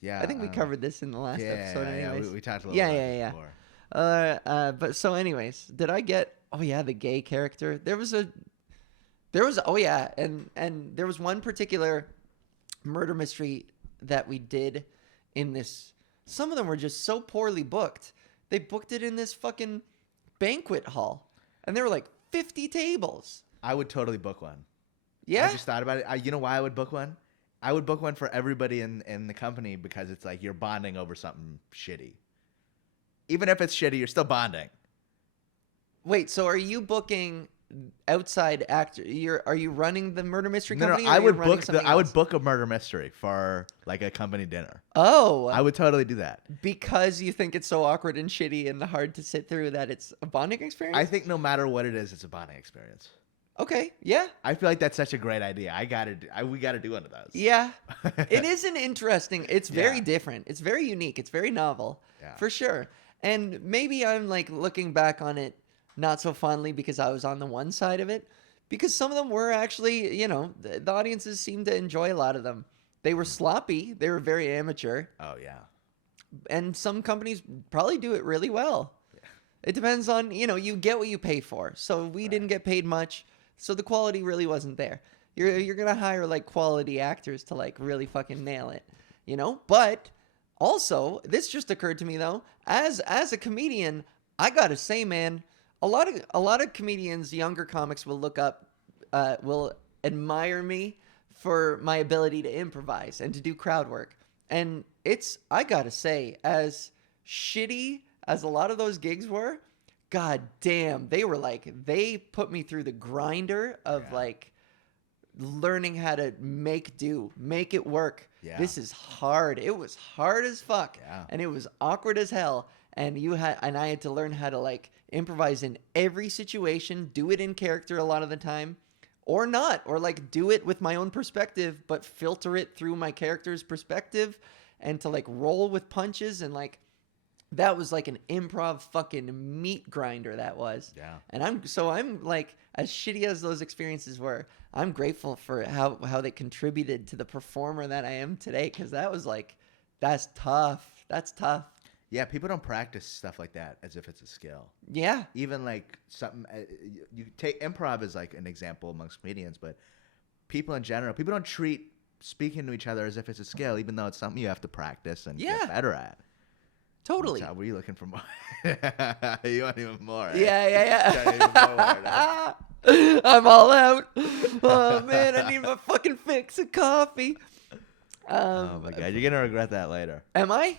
Yeah. I think we covered this in the last episode anyways. Yeah, we talked a little about it before. But so anyways, did I get the gay character? There was and there was one particular murder mystery that we did in this. Some of them were just so poorly booked. They booked it in this fucking banquet hall and there were like 50 tables. I would totally book one. Yeah. I just thought about it. You know why I would book one? I would book one for everybody in the company because it's like you're bonding over something shitty. Even if it's shitty, you're still bonding. Wait, so are you booking outside actor? Are you running the murder mystery company? No, I would book a murder mystery for like a company dinner. Oh, I would totally do that because you think it's so awkward and shitty and hard to sit through that it's a bonding experience. I think no matter what it is, it's a bonding experience. Okay, yeah. I feel like that's such a great idea. We got to do one of those. Yeah, it is an interesting. It's very different. It's very unique. It's very novel, for sure. And maybe I'm like looking back on it not so fondly because I was on the one side of it. Because some of them were actually, the audiences seemed to enjoy a lot of them. They were sloppy. They were very amateur. Oh, yeah. And some companies probably do it really well. Yeah. It depends on, you get what you pay for. So we didn't get paid much. So the quality really wasn't there. You're going to hire like quality actors to like really fucking nail it, But also, this just occurred to me though, as a comedian, I got to say, man, a lot of comedians, younger comics will admire me for my ability to improvise and to do crowd work. And I got to say, as shitty as a lot of those gigs were, God damn, they put me through the grinder of like learning how to make it work. Yeah. This is hard. It was hard as fuck. Yeah. And it was awkward as hell. And I had to learn how to like improvise in every situation, do it in character a lot of the time, or not, or like do it with my own perspective, but filter it through my character's perspective and to like roll with punches and like that was like an improv fucking meat grinder that was. Yeah. And I'm like, as shitty as those experiences were, I'm grateful for how they contributed to the performer that I am today. Cause that was like, that's tough. That's tough. Yeah, people don't practice stuff like that as if it's a skill. Yeah. Even like something you take improv as like an example amongst comedians, but people in general, people don't treat speaking to each other as if it's a skill, even though it's something you have to practice and get better at. Totally. Were you looking for more? You want even more? Yeah. I'm all out. Oh man, I need my fucking fix of coffee. Oh my god, you're gonna regret that later. Am I?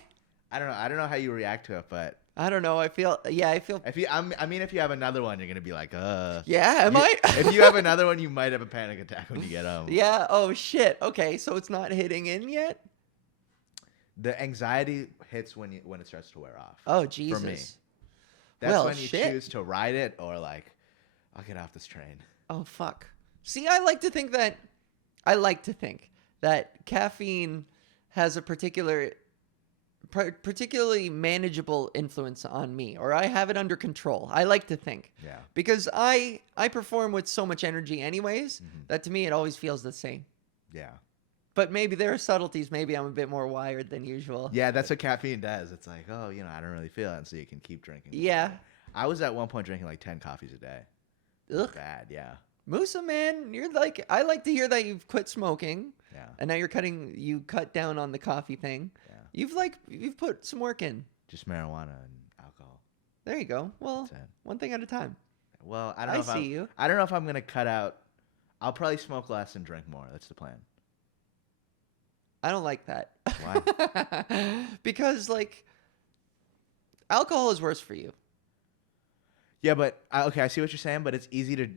I don't know. I don't know how you react to it, but I don't know. I feel. If you, I mean, if you have another one, you're gonna be like, Yeah, am I? If you have another one, you might have a panic attack when you get home. Yeah. Oh shit. Okay, so it's not hitting in yet. The anxiety hits when it starts to wear off. Oh Jesus. For me, that's when you choose to ride it or like, I'll get off this train. Oh fuck. See, I like to think that caffeine has a particularly manageable influence on me, or I have it under control. I like to think. Yeah. Because I perform with so much energy anyways, that to me it always feels the same. Yeah. But maybe there are subtleties. Maybe I'm a bit more wired than usual. Yeah, that's what caffeine does. It's like, I don't really feel it, and so you can keep drinking. Yeah. I was at one point drinking like 10 coffees a day. Ugh. Bad, yeah. Musa, man, you're like, I like to hear that you've quit smoking. Yeah. And now you cut down on the coffee thing. Yeah. You've put some work in. Just marijuana and alcohol. There you go. Well, one thing at a time. Well, I don't know I don't know if I'm going to cut out. I'll probably smoke less and drink more. That's the plan. I don't like that. Why? Because like alcohol is worse for you. Yeah, but okay, I see what you're saying, but it's easy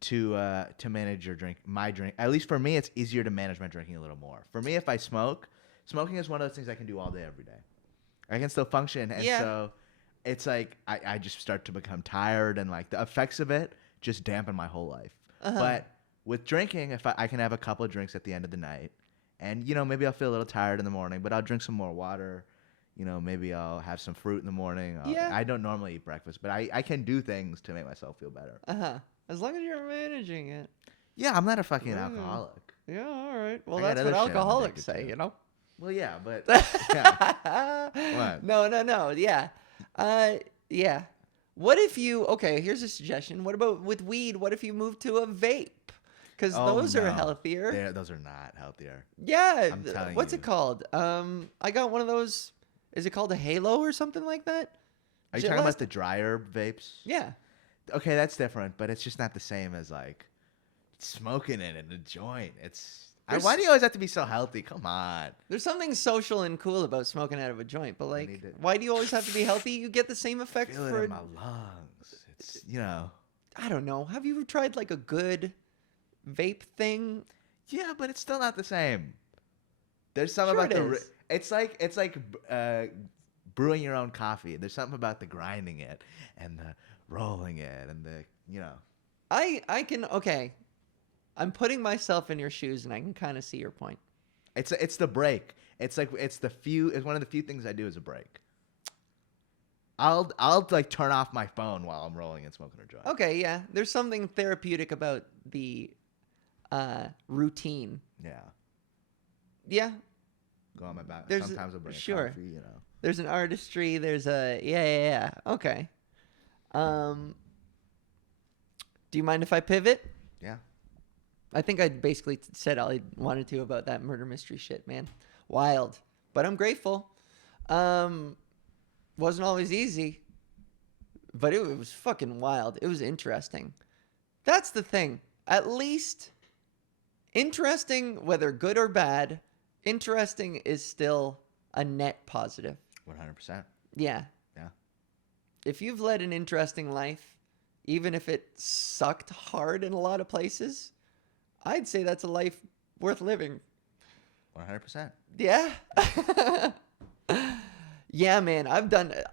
to manage your drink. My drink, at least for me, it's easier to manage my drinking a little more. For me, if I smoking is one of those things I can do all day, every day. I can still function, and so it's like I just start to become tired, and like the effects of it just dampen my whole life. But with drinking, if I can have a couple of drinks at the end of the night, and maybe I'll feel a little tired in the morning, but I'll drink some more water. Maybe I'll have some fruit in the morning. I don't normally eat breakfast, but I can do things to make myself feel better. As long as you're managing it. Yeah, I'm not a fucking alcoholic. Yeah, all right. Well, I got that's what other shit I'm alcoholics addicted say, to. Well, yeah, but What? No. Yeah. Yeah. What if here's a suggestion. What about with weed? What if you move to a vape? Because those are healthier. Those are not healthier. Yeah. I'm telling What's you. it called? I got one of those. Is it called a Halo or something like that? Are you talking about the dryer vapes? Yeah. Okay, that's different, but it's just not the same as like smoking it in a joint. Why do you always have to be so healthy? Come on. There's something social and cool about smoking out of a joint, but like, why do you always have to be healthy? You get the same effect Feel it in my lungs. It's I don't know. Have you ever tried like a good vape thing? Yeah, but it's still not the same. There's something about it's like brewing your own coffee. There's something about the grinding it and the rolling it and the I can I'm putting myself in your shoes and I can kind of see your point. It's the break. It's one of the few things I do as a break. I'll like turn off my phone while I'm rolling and smoking a joint. Okay, yeah. There's something therapeutic about the routine. Yeah. Yeah. Go on my back. There's Sometimes I'll bring a coffee, There's an artistry. There's a yeah. Okay. Do you mind if I pivot? Yeah. I think I basically said all I wanted to about that murder mystery shit, man. Wild. But I'm grateful. Wasn't always easy. But it was fucking wild. It was interesting. That's the thing. At least interesting, whether good or bad, interesting is still a net positive. 100%. Yeah. Yeah. If you've led an interesting life, even if it sucked hard in a lot of places, I'd say that's a life worth living. 100%. Yeah. Yeah, man.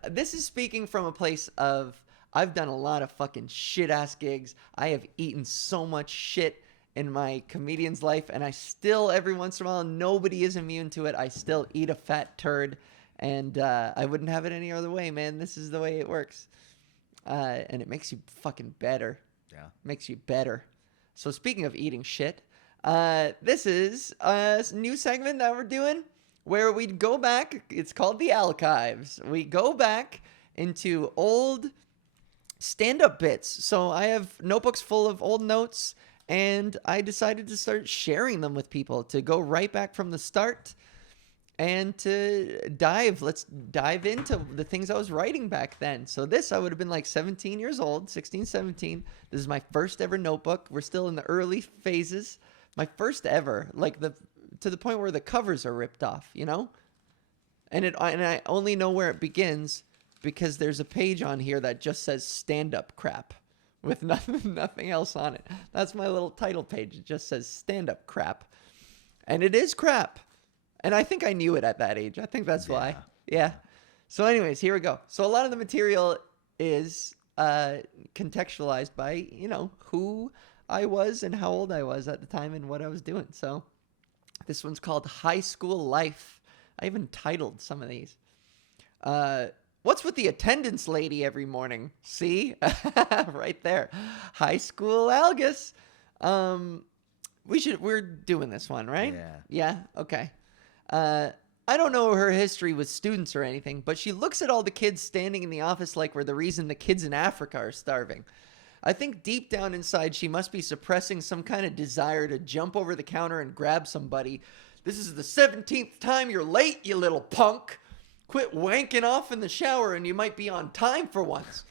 This is speaking from a place of, I've done a lot of fucking shit ass gigs. I have eaten so much shit in my comedian's life, and I still, every once in a while, nobody is immune to it. I still eat a fat turd, And I wouldn't have it any other way, man. This is the way it works. And it makes you fucking better. Yeah. Makes you better. So speaking of eating shit, this is a new segment that we're doing where we go back. It's called the ALchives. We go back into old stand-up bits. So I have notebooks full of old notes, and I decided to start sharing them with people to go right back from the start and to let's dive into the things I was writing back then. So this, I would have been like 17 years old, 16, 17. This is my first ever notebook. We're still in the early phases. My first ever, to the point where the covers are ripped off, you know? And I only know where it begins because there's a page on here that just says stand-up crap with nothing else on it. That's my little title page. It just says stand-up crap. And it is crap. And I think I knew it at that age. I think that's why. Yeah. So anyways, here we go. So a lot of the material is contextualized by, who I was and how old I was at the time and what I was doing. So this one's called High School Life. I even titled some of these. What's with the attendance lady every morning? See? Right there. High School Algus. We're doing this one, right? Yeah. Yeah? Okay. I don't know her history with students or anything, but she looks at all the kids standing in the office like we're the reason the kids in Africa are starving. I think deep down inside she must be suppressing some kind of desire to jump over the counter and grab somebody. This is the 17th time you're late, you little punk. Quit wanking off in the shower and you might be on time for once.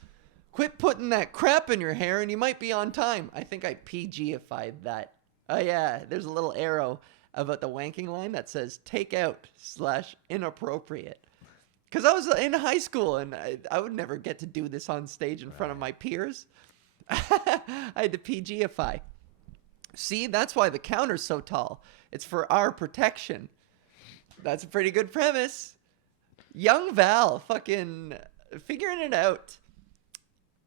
Quit putting that crap in your hair and you might be on time. I think I PG-ified that. Oh yeah, there's a little arrow about the wanking line that says take out / inappropriate. Because I was in high school and I would never get to do this on stage in front of my peers. I had to PG-ify. See, that's why the counter's so tall. It's for our protection. That's a pretty good premise. Young Val, fucking figuring it out.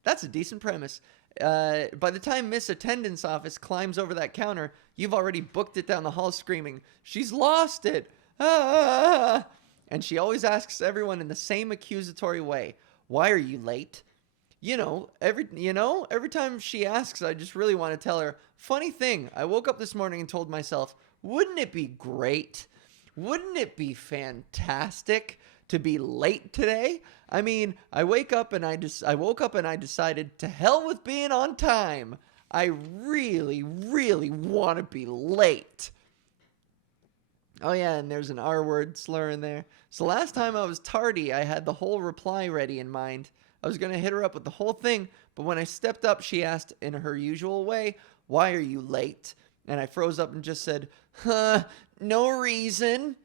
That's a decent premise. By the time Miss Attendance Office climbs over that counter, you've already booked it down the hall screaming, "She's lost it!" Ah! And she always asks everyone in the same accusatory way, "Why are you late?" Every time she asks, I just really want to tell her, funny thing, I woke up this morning and told myself, wouldn't it be great? Wouldn't it be fantastic to be late today? I mean, I woke up and I decided to hell with being on time. I really, really want to be late. Oh yeah, and there's an R-word slur in there. So last time I was tardy, I had the whole reply ready in mind. I was going to hit her up with the whole thing, but when I stepped up, she asked in her usual way, "Why are you late?" And I froze up and just said, "No reason."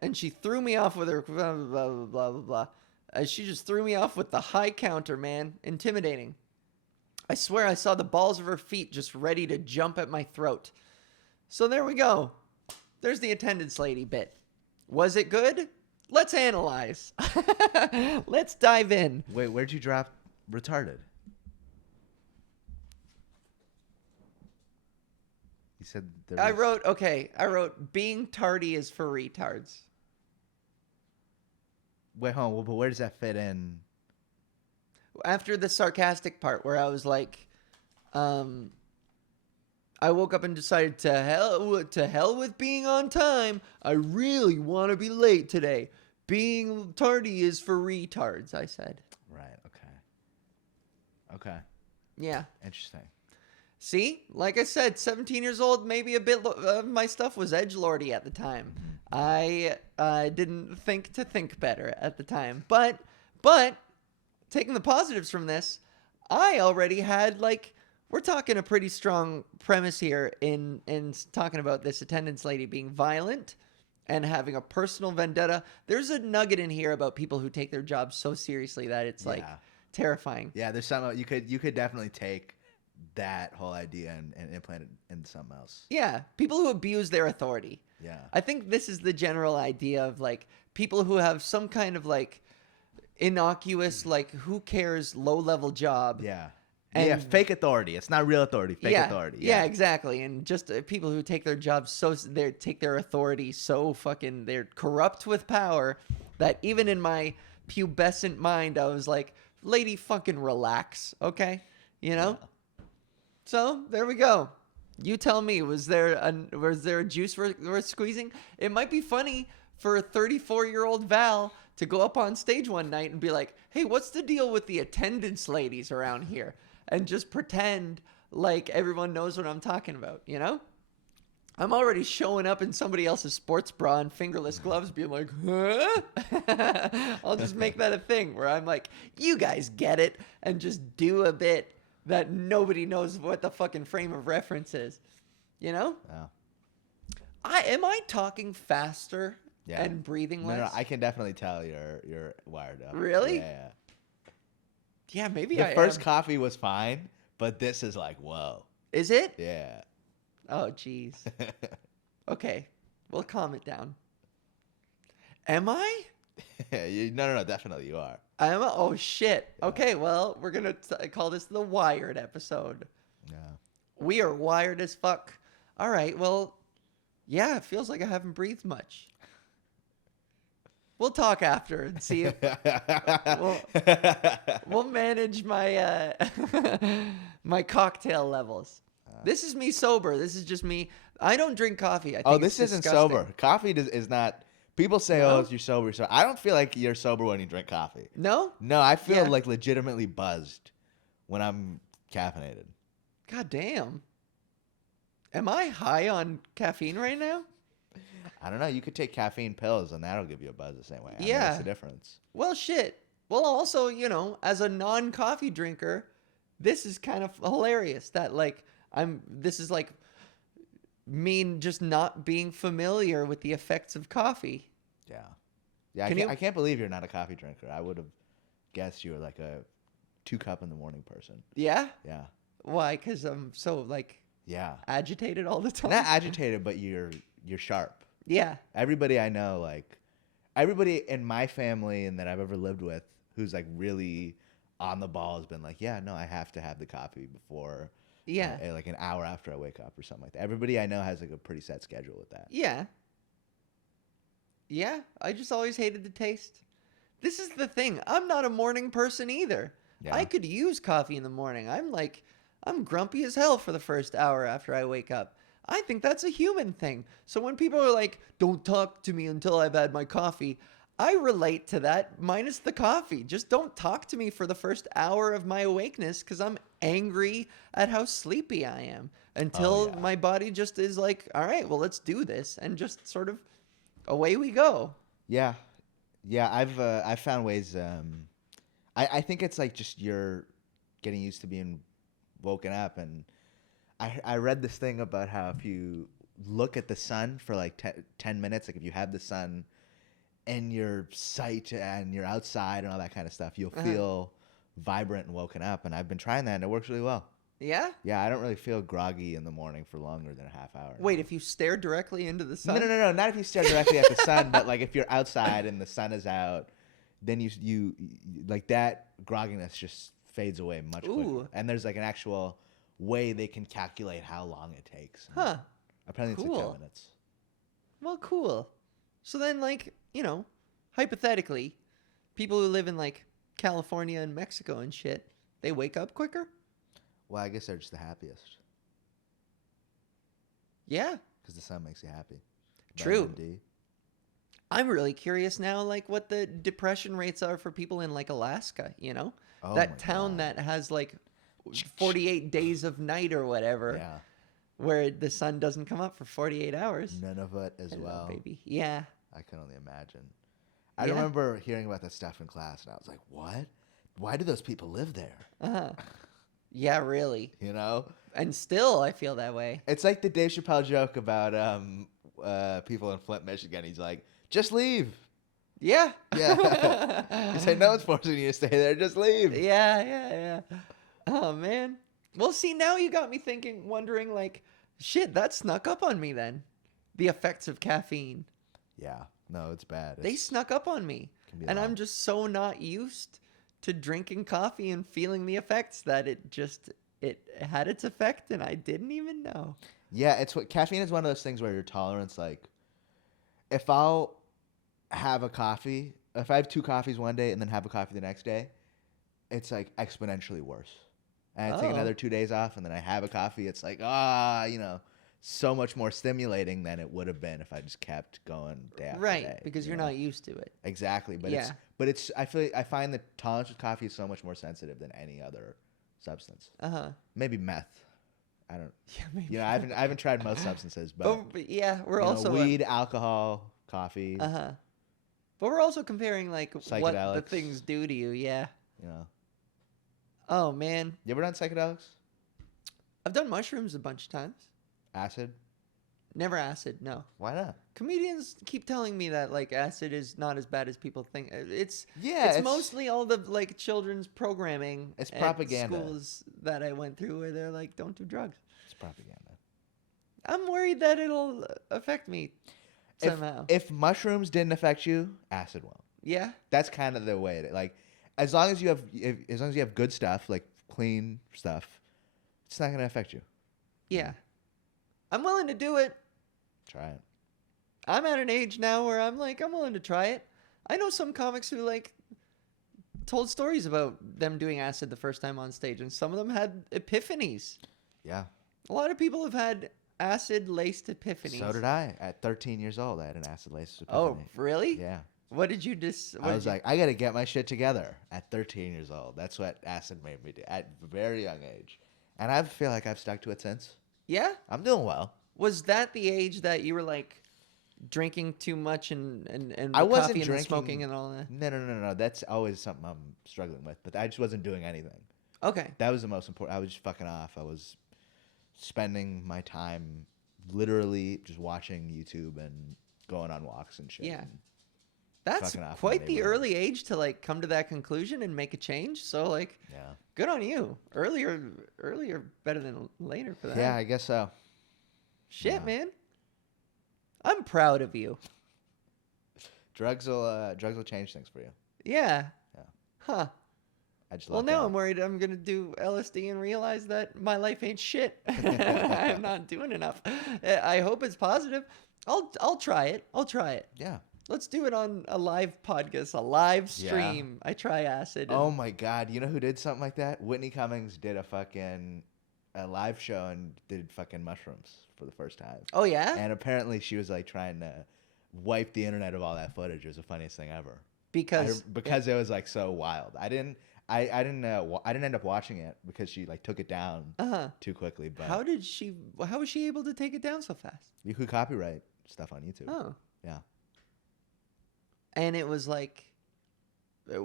And she threw me off with her blah, blah, blah, blah, blah. She just threw me off with the high counter, man. Intimidating. I swear I saw the balls of her feet just ready to jump at my throat. So there we go. There's the attendance lady bit. Was it good? Let's analyze. Let's dive in. Wait, where'd you drop retarded? You said there was... I wrote being tardy is for retards. Wait, hold on, but where does that fit in? After the sarcastic part where I was like, I woke up and decided to hell with being on time. I really want to be late today. Being tardy is for retards, I said. Right, okay. Yeah. Interesting. See, like I said, 17 years old, maybe a bit of my stuff was edgelordy at the time. I didn't think to think better at the time. But taking the positives from this, I already had, we're talking a pretty strong premise here in talking about this attendance lady being violent and having a personal vendetta. There's a nugget in here about people who take their jobs so seriously that it's terrifying. Yeah, there's some you could definitely take that whole idea and implant it into something else. Yeah, people who abuse their authority. Yeah. I think this is the general idea of people who have some kind of innocuous who cares low-level job. Yeah. And fake authority. It's not real authority. Fake authority. Yeah, exactly. And just people who take their jobs take their authority so fucking they're corrupt with power that even in my pubescent mind, I was like, lady, fucking relax, okay? You know? Yeah. So there we go. You tell me, was there a juice worth squeezing? It might be funny for a 34-year-old Val to go up on stage one night and be like, hey, what's the deal with the attendance ladies around here? And just pretend like everyone knows what I'm talking about, you know? I'm already showing up in somebody else's sports bra and fingerless gloves being like, huh? I'll just make that a thing where I'm like, you guys get it, and just do a bit that nobody knows what the fucking frame of reference is. You know? Yeah. Am I talking faster Yeah. and breathing less? No, I can definitely tell you're wired up. Really? Yeah. Yeah, maybe The I first am. coffee was fine, but this is like, whoa. Is it? Yeah. Oh, jeez. Okay, we'll calm it down. Am I? No, definitely you are. Oh, shit. Okay, well, we're going to call this the Wired episode. Yeah. We are wired as fuck. All right, well, yeah, it feels like I haven't breathed much. We'll talk after and see if we'll manage my my cocktail levels. This is me sober. This is just me. I don't drink coffee. I think this it's isn't disgusting. sober. Coffee is not. People say, No? "Oh, you're sober." So I don't feel like you're sober when you drink coffee. No? No, I feel Yeah. like legitimately buzzed when I'm caffeinated. God damn. Am I high on caffeine right now? I don't know. You could take caffeine pills and that'll give you a buzz the same way. I mean, Yeah. what's the difference? Well, shit. Well, also, you know, as a non-coffee drinker, this is kind of hilarious that like this is like me just not being familiar with the effects of coffee. Yeah. Yeah, I can't believe you're not a coffee drinker. I would have guessed you were like a 2-cup in the morning person. Yeah? Yeah. Why? Because I'm so like Yeah. agitated all the time. Not agitated, but you're sharp. Yeah. Everybody I know, like everybody in my family and that I've ever lived with who's like really on the ball has been like, yeah, no, I have to have the coffee before Yeah. like an hour after I wake up or something like that. Everybody I know has like a pretty set schedule with that. Yeah. Yeah. I just always hated the taste. This is the thing. I'm not a morning person either. Yeah. I could use coffee in the morning. I'm grumpy as hell for the first hour after I wake up. I think that's a human thing. So when people are like, don't talk to me until I've had my coffee, I relate to that minus the coffee. Just don't talk to me for the first hour of my awakeness because I'm angry at how sleepy I am until my body just is like, all right, well, let's do this. And just sort of away we go. Yeah. Yeah, I've found ways I think it's like just you're getting used to being woken up, and I read this thing about how if you look at the sun for like 10 minutes, like if you have the sun in your sight and you're outside and all that kind of stuff, you'll feel vibrant and woken up. And I've been trying that and it works really well. Yeah? Yeah, I don't really feel groggy in the morning for longer than a half hour. Wait, if you stare directly into the sun? No, not if you stare directly at the sun, but like if you're outside and the sun is out, then you like that grogginess just fades away much quicker. Ooh. And there's like an actual way they can calculate how long it takes. Huh. Apparently it's like 10 minutes. Well, cool. So then, like, you know, hypothetically, people who live in, like, California and Mexico and shit, they wake up quicker? Well, I guess they're just the happiest. Yeah. Because the sun makes you happy. True. Vitamin D. I'm really curious now, like, what the depression rates are for people in, like, Alaska, you know? Oh that my town God. that has, like, 48 days of night or whatever. Yeah. Where the sun doesn't come up for 48 hours. Nunavut as Hello, well. baby. Yeah. I can only imagine. I Yeah. remember hearing about that stuff in class, and I was like, what? Why do those people live there? Uh-huh. Yeah, really. You know? And still, I feel that way. It's like the Dave Chappelle joke about people in Flint, Michigan. He's like, just leave. Yeah. Yeah. He's like, no one's forcing you to stay there. Just leave. Yeah. Oh, man. Well, see, now you got me thinking, wondering, like, shit, that snuck up on me then. The effects of caffeine. Yeah. No, it's bad. They snuck up on me. Can be And I'm loud. just so not used to drinking coffee and feeling the effects that it had its effect and I didn't even know. Yeah, caffeine is one of those things where your tolerance, like, if I'll have a coffee if I have 2 coffees one day and then have a coffee the next day, it's like exponentially worse. And I take another 2 days off and then I have a coffee. It's like, so much more stimulating than it would have been if I just kept going day after day. Right, because you're not used to it. Exactly, but I find the tolerance with coffee is so much more sensitive than any other substance. Maybe meth. I don't. Yeah, maybe. I haven't tried most substances, but yeah, we're also weed, alcohol, coffee. But we're also comparing like what the things do to you. Yeah. Oh man. You ever done psychedelics? I've done mushrooms a bunch of times. Acid? Never acid, no. Why not? Comedians keep telling me that like acid is not as bad as people think. It's mostly all the like children's programming. It's propaganda. At schools that I went through where they're like, don't do drugs. It's propaganda. I'm worried that it'll affect me somehow. If mushrooms didn't affect you, acid won't. Yeah. That's kind of the way it. Like, as long as you have good stuff, like clean stuff, it's not gonna affect you. Yeah. I'm willing to do it. Try it. I'm at an age now where I'm willing to try it. I know some comics who like told stories about them doing acid the first time on stage, and some of them had epiphanies. Yeah. A lot of people have had acid-laced epiphanies. So did I. At 13 years old, I had an acid-laced epiphany. Oh, really? Yeah. What did you I was like, I got to get my shit together at 13 years old. That's what acid made me do at a very young age. And I feel like I've stuck to it since. Yeah? I'm doing well. Was that the age that you were like drinking too much and I wasn't coffee drinking, and smoking and all that? No. That's always something I'm struggling with. But I just wasn't doing anything. Okay. That was the most important. I was just fucking off. I was spending my time literally just watching YouTube and going on walks and shit. Yeah. That's quite the early age to like come to that conclusion and make a change. So like, good on you. Earlier better than later for that. Yeah, I guess so. Shit, man. I'm proud of you. Drugs will change things for you. Yeah. Huh. I just well, now I'm worried I'm going to do LSD and realize that my life ain't shit. I'm not doing enough. I hope it's positive. I'll try it. Yeah. Let's do it on a live podcast, a live stream. Yeah. I try acid. Oh my God. You know who did something like that? Whitney Cummings did a live show and did fucking mushrooms for the first time. Oh yeah? And apparently she was like trying to wipe the internet of all that footage. It was the funniest thing ever. Because it was like so wild. I didn't end up watching it because she like took it down too quickly. But how was she able to take it down so fast? You could copyright stuff on YouTube. Oh. Yeah. And it was like, how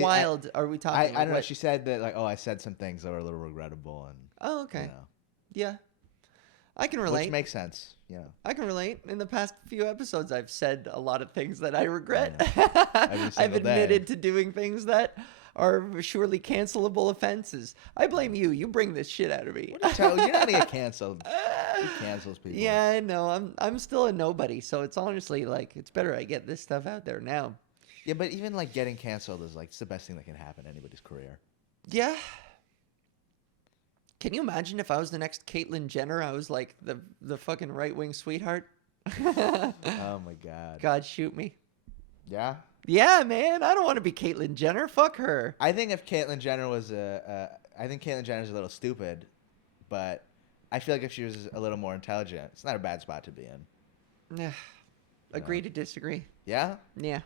wild are we talking? I don't know. She said that like, I said some things that were a little regrettable and. Oh, okay. Yeah. I can relate. Which makes sense. Yeah. I can relate. In the past few episodes, I've said a lot of things that I regret. I've admitted to doing things that are surely cancelable offenses. I blame you. You bring this shit out of me. You're not gonna get canceled. Who cancels people? Yeah, I know. I'm still a nobody, so it's honestly like it's better I get this stuff out there now. Yeah, but even like getting canceled is like it's the best thing that can happen in anybody's career. Yeah. Can you imagine if I was the next Caitlyn Jenner? I was like the fucking right-wing sweetheart. Oh my God. God, shoot me. Yeah? Yeah, man. I don't want to be Caitlyn Jenner. Fuck her. I think if Caitlyn Jenner was I think Caitlyn Jenner's a little stupid, but I feel like if she was a little more intelligent, it's not a bad spot to be in. Agree to disagree. Yeah? Yeah.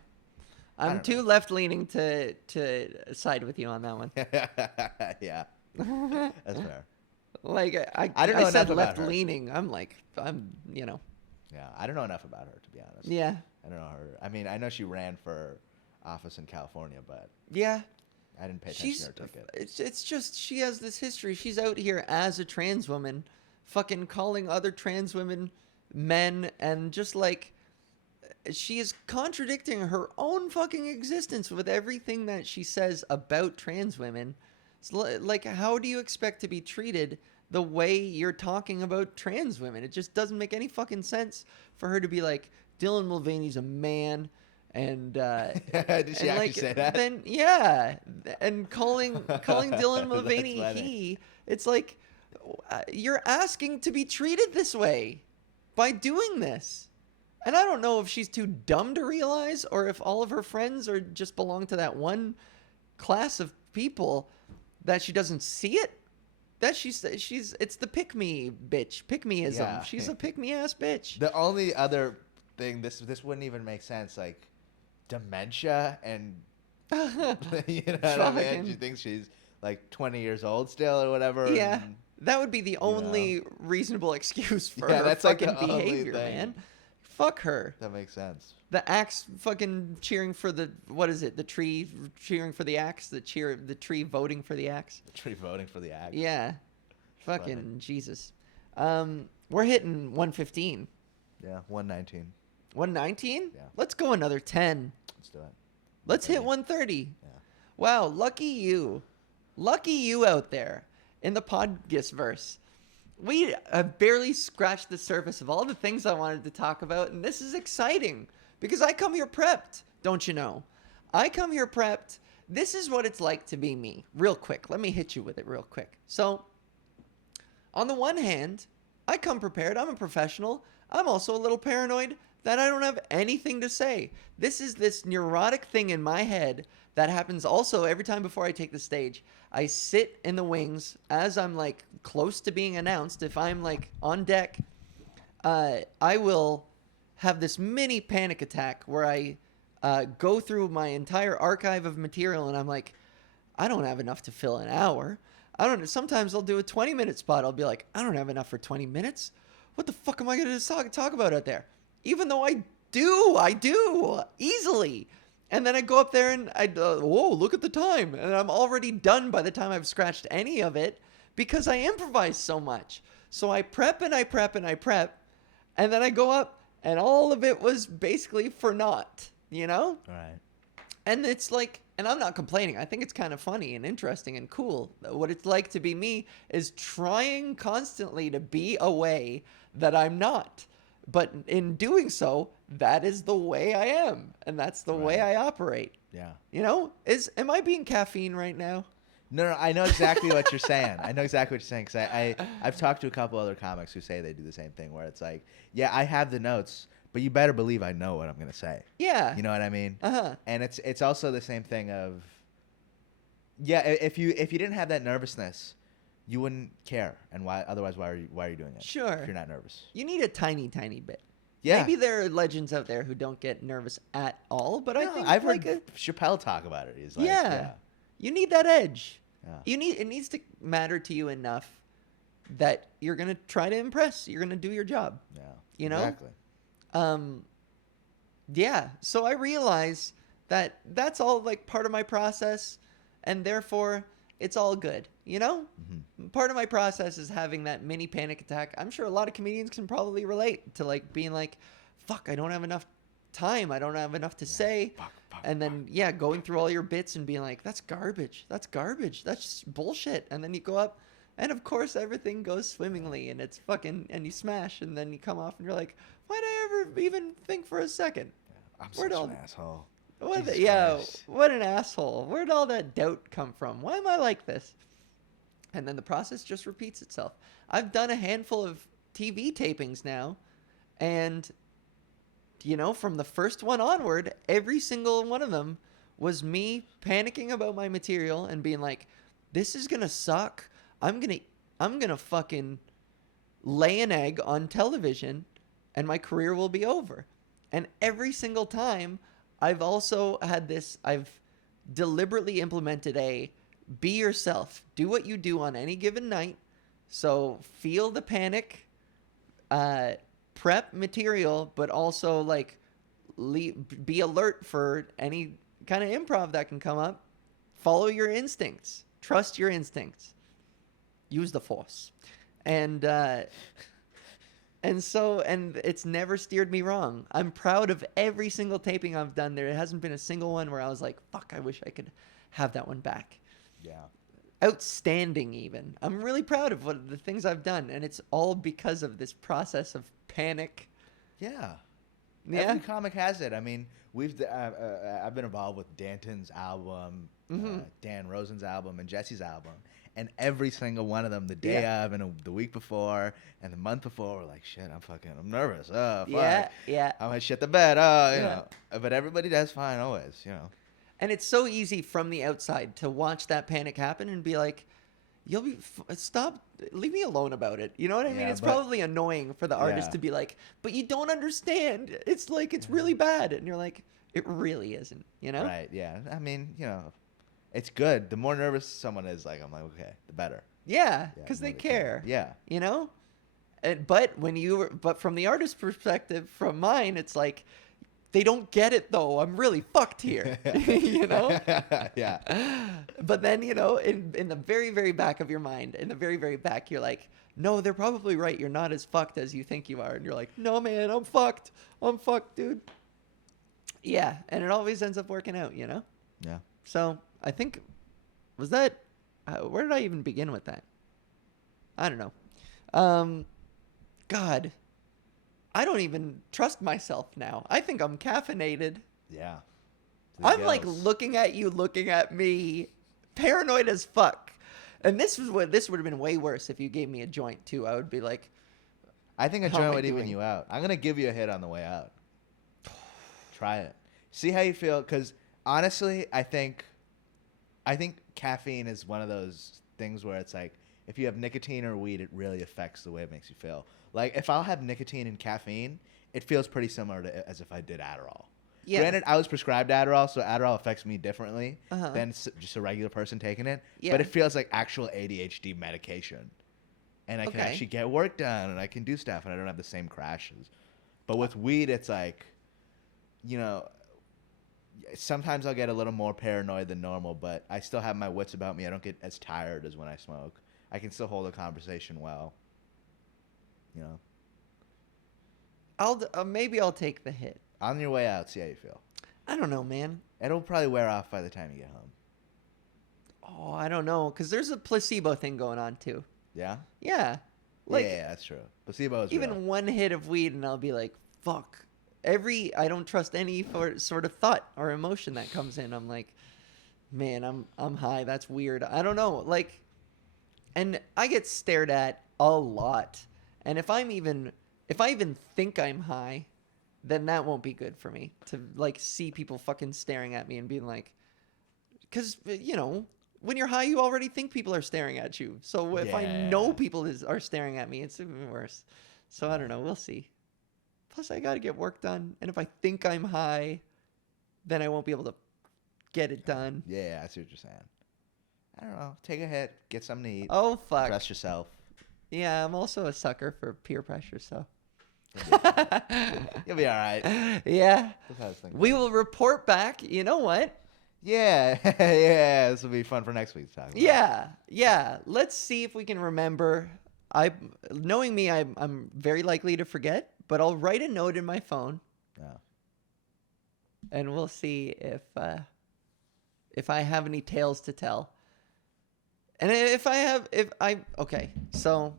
I'm too left-leaning to side with you on that one. Yeah. That's fair. Like I don't know I said enough left-leaning. I'm Yeah, I don't know enough about her to be honest. Yeah. I don't know her. I mean, I know she ran for office in California, but yeah, I didn't pay attention to her ticket. It's just she has this history. She's out here as a trans woman, fucking calling other trans women men, and just like she is contradicting her own fucking existence with everything that she says about trans women. It's like, how do you expect to be treated the way you're talking about trans women? It just doesn't make any fucking sense for her to be like, Dylan Mulvaney's a man, and did she actually say that? Then yeah, and calling Dylan Mulvaney he. It's like you're asking to be treated this way by doing this. And I don't know if she's too dumb to realize or if all of her friends are just belong to that one class of people that she doesn't see it. That she's it's the pick me bitch, pick meism. Yeah. She's a pick me ass bitch. The only other thing, this wouldn't even make sense, like dementia and you know what I mean? She thinks she's like 20 years old still or whatever. Yeah, and, that would be the only reasonable excuse for her that's fucking like the only behavior, thing. man. Fuck her. That makes sense. The axe fucking cheering for the, what is it? The tree cheering for the axe. The tree voting for the axe. The tree voting for the axe. Yeah, fucking funny. Jesus. We're hitting 115. Yeah, 119. 119? Yeah. Let's go another 10. Let's do it. Let's hit 130. Yeah. Wow, lucky you. Lucky you out there in the Podgis verse. We have barely scratched the surface of all the things I wanted to talk about, and this is exciting because I come here prepped, don't you know? I come here prepped. This is what it's like to be me. Real quick, let me hit you with it real quick. So, on the one hand, I come prepared. I'm a professional. I'm also a little paranoid that I don't have anything to say. This is this neurotic thing in my head that happens also every time before I take the stage. I sit in the wings as I'm like close to being announced. If I'm like on deck, I will have this mini panic attack where I go through my entire archive of material and I'm like, I don't have enough to fill an hour. Sometimes I'll do a 20-minute spot. I'll be like, I don't have enough for 20 minutes. What the fuck am I going to talk about out there? Even though I do easily. And then I go up there and whoa, look at the time. And I'm already done by the time I've scratched any of it because I improvise so much. So I prep and I prep and I prep. And then I go up and all of it was basically for naught, you know? All right. And it's like, and I'm not complaining. I think it's kind of funny and interesting and cool. What it's like to be me is trying constantly to be a way that I'm not. But in doing so, that is the way I am. And that's the way I operate. Yeah. You know, am I being caffeine right now? No, I know exactly what you're saying. I know exactly what you're saying because I've talked to a couple other comics who say they do the same thing where it's like, yeah, I have the notes, but you better believe I know what I'm going to say. Yeah. You know what I mean? Uh-huh. And it's also the same thing of, yeah, if you didn't have that nervousness, you wouldn't care. And why are you doing it? Sure. If you're not nervous. You need a tiny bit. Yeah. Maybe there are legends out there who don't get nervous at all, but I think I've like heard Chappelle talk about it. He's like, yeah. You need that edge. Yeah. It needs to matter to you enough that you're going to try to impress. You're going to do your job. Yeah. You know? Exactly. Yeah. So I realize that that's all like part of my process and therefore it's all good, you know? Mm-hmm. Part of my process is having that mini panic attack. I'm sure a lot of comedians can probably relate to like being like, fuck, I don't have enough time. I don't have enough to say. And then, going through all your bits and being like, that's garbage. That's garbage. That's just bullshit. And then you go up and of course everything goes swimmingly and it's fucking, and you smash and then you come off and you're like, why'd I ever even think for a second? I'm such an asshole. What an asshole. Where'd all that doubt come from? Why am I like this? And then the process just repeats itself. I've done a handful of TV tapings now, and, you know, from the first one onward, every single one of them was me panicking about my material and being like, this is going to suck. I'm going to fucking lay an egg on television, and my career will be over. And every single time, I've also had this, I've deliberately implemented be yourself. Do what you do on any given night. So feel the panic, prep material, but also like be alert for any kind of improv that can come up. Follow your instincts. Trust your instincts. Use the force. And it's never steered me wrong. I'm proud of every single taping I've done. There hasn't been a single one where I was like, fuck, I wish I could have that one back. Yeah. Outstanding even. I'm really proud of the things I've done. And it's all because of this process of panic. Yeah. Yeah. Every comic has it. I mean, I've been involved with Danton's album, Dan Rosen's album, and Jesse's album, and every single one of them, the day of and the week before and the month before, were like, shit, I'm nervous. Oh, fuck. Yeah. I might shit the bed. Oh, you know. But everybody does fine always, you know. And it's so easy from the outside to watch that panic happen and be like, stop, leave me alone about it. You know what I mean? It's probably annoying for the artist to be like, but you don't understand. It's like, it's really bad. And you're like, it really isn't, you know? Right, yeah. I mean, you know, it's good. The more nervous someone is, like, I'm like, okay, the better. Yeah, because they care. Yeah. You know? But from the artist's perspective, from mine, it's like, they don't get it though. I'm really fucked here, you know? Yeah. But then, you know, in the very, very back of your mind, in the very, very back, you're like, no, they're probably right. You're not as fucked as you think you are. And you're like, no, man, I'm fucked. I'm fucked, dude. Yeah. And it always ends up working out, you know? Yeah. So I think, was that, where did I even begin with that? I don't know. God. I don't even trust myself now. I think I'm caffeinated. Yeah. I'm like looking at you, looking at me, paranoid as fuck. And this would have been way worse if you gave me a joint too. I would be like, I think a joint would even you out. I'm gonna give you a hit on the way out. Try it. See how you feel. Because honestly, I think caffeine is one of those things where it's like, if you have nicotine or weed, it really affects the way it makes you feel. Like, if I'll have nicotine and caffeine, it feels pretty similar to as if I did Adderall. Yeah. Granted, I was prescribed Adderall, so Adderall affects me differently than just a regular person taking it. Yeah. But it feels like actual ADHD medication. And I can actually get work done, and I can do stuff, and I don't have the same crashes. But with weed, it's like, you know, sometimes I'll get a little more paranoid than normal, but I still have my wits about me. I don't get as tired as when I smoke. I can still hold a conversation well. You know, maybe I'll take the hit. On your way out, see how you feel. I don't know, man. It'll probably wear off by the time you get home. Oh, I don't know, because there's a placebo thing going on too. Yeah? Yeah. Like, yeah, that's true. Placebo is even real. one hit of weed and I'll be like, fuck. I don't trust any sort of thought or emotion that comes in. I'm like, man, I'm high. That's weird. I don't know. Like, and I get stared at a lot. And if I even think I'm high, then that won't be good for me to like see people fucking staring at me and being like, because, you know, when you're high, you already think people are staring at you. So if I know people are staring at me, it's even worse. So I don't know. We'll see. Plus, I got to get work done. And if I think I'm high, then I won't be able to get it done. Yeah, I see what you're saying. I don't know. Take a hit. Get something to eat. Oh, fuck. Dress yourself. Yeah, I'm also a sucker for peer pressure, so. You'll be all right. Yeah. We will report back. You know what? Yeah. Yeah. This will be fun for next week's talk. Yeah. Let's see if we can remember. Knowing me, I'm very likely to forget, but I'll write a note in my phone. Yeah. And we'll see if I have any tales to tell. And okay, so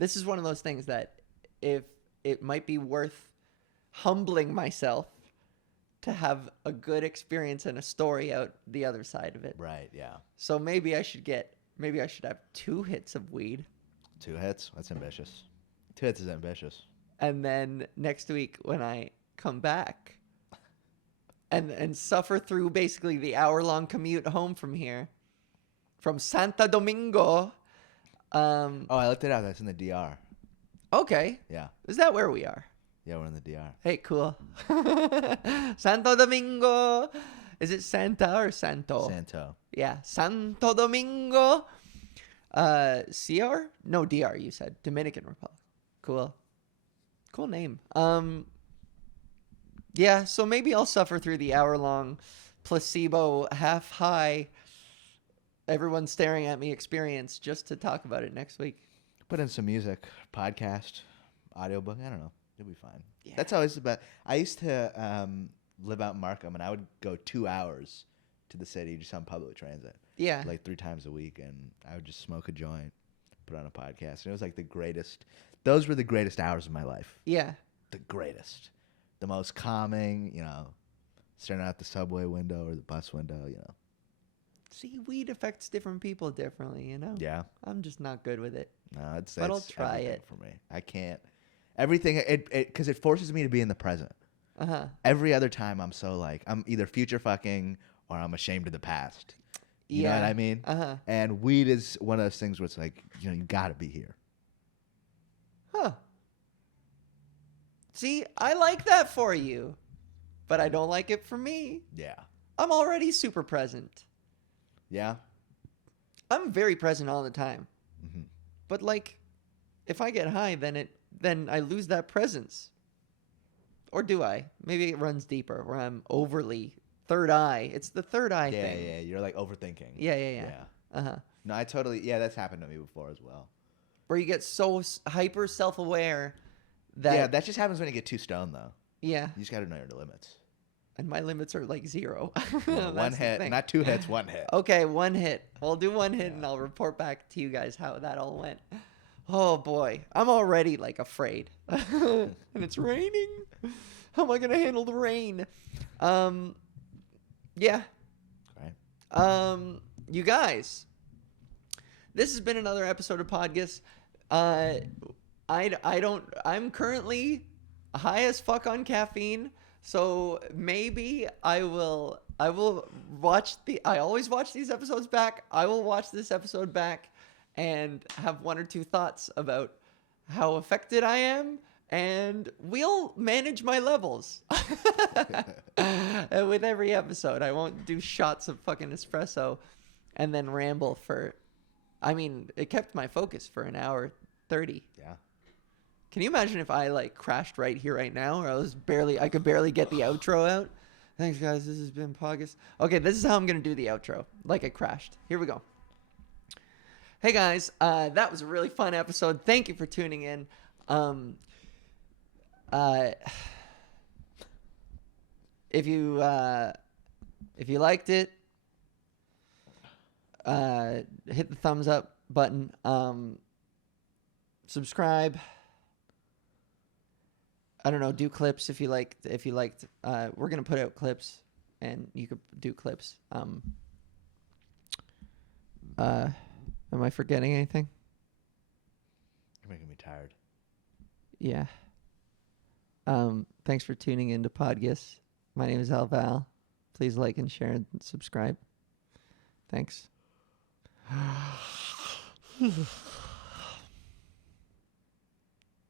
this is one of those things that if it might be worth humbling myself to have a good experience and a story out the other side of it. Right, yeah. So maybe I should have 2 hits of weed. 2 hits? That's ambitious. 2 hits is ambitious. And then next week when I come back and suffer through basically the hour-long commute home from here, from Santo Domingo. Oh, I looked it up. That's in the DR. Okay. Yeah. Is that where we are? Yeah, we're in the DR. Hey, cool. Santo Domingo. Is it Santa or Santo? Santo. Yeah. Santo Domingo. CR? No, DR, you said. Dominican Republic. Cool. Cool name. Yeah, so maybe I'll suffer through the hour-long placebo, half-high, everyone staring at me experience just to talk about it next week. Put in some music, podcast, audiobook. I don't know. It'll be fine. Yeah. That's always about. I used to live out in Markham, and I would go 2 hours to the city just on public transit. Yeah. Like 3 times a week, and I would just smoke a joint, put on a podcast. And it was like the greatest. Those were the greatest hours of my life. Yeah. The greatest. the most calming, staring out the subway window or the bus window. See, weed affects different people differently, Yeah. I'm just not good with it. No, I'd say But I'll it's try everything it. for me. I can't. Everything, because it forces me to be in the present. Uh-huh. Every other time I'm so like, I'm either future fucking or I'm ashamed of the past. You know what I mean? Uh-huh. And weed is one of those things where it's like, you got to be here. Huh. See, I like that for you, but I don't like it for me. Yeah. I'm already super present. Yeah? I'm very present all the time. Mm-hmm. But like, if I get high, then I lose that presence. Or do I? Maybe it runs deeper, where I'm overly third eye. It's the third eye thing. Yeah. You're like overthinking. Yeah. Uh-huh. No, I totally, that's happened to me before as well. Where you get so hyper self-aware that... Yeah, that just happens when you get too stoned, though. Yeah. You just got to know your limits. And my limits are like 0. Yeah, one hit, not 2 hits, 1 hit. Okay, 1 hit. I'll do 1 hit and I'll report back to you guys how that all went. Oh boy, I'm already like afraid. And it's raining. How am I going to handle the rain? Yeah. Right. You guys, this has been another episode of Podgis. I'm currently high as fuck on caffeine. So maybe I will watch I always watch these episodes back. I will watch this episode back and have 1 or 2 thoughts about how affected I am, and we'll manage my levels. With every episode, I won't do shots of fucking espresso and then ramble it kept my focus for an hour 30. Yeah. Can you imagine if I like crashed right here, right now, or I could barely get the outro out? Thanks, guys. This has been Podgis. Okay, this is how I'm going to do the outro. Like I crashed. Here we go. Hey, guys. That was a really fun episode. Thank you for tuning in. If you liked it, hit the thumbs up button. Subscribe. I don't know, do clips if you liked. We're going to put out clips, and you could do clips. Am I forgetting anything? You're making me tired. Yeah. Thanks for tuning in to Podgis. My name is Alval. Please like and share and subscribe. Thanks.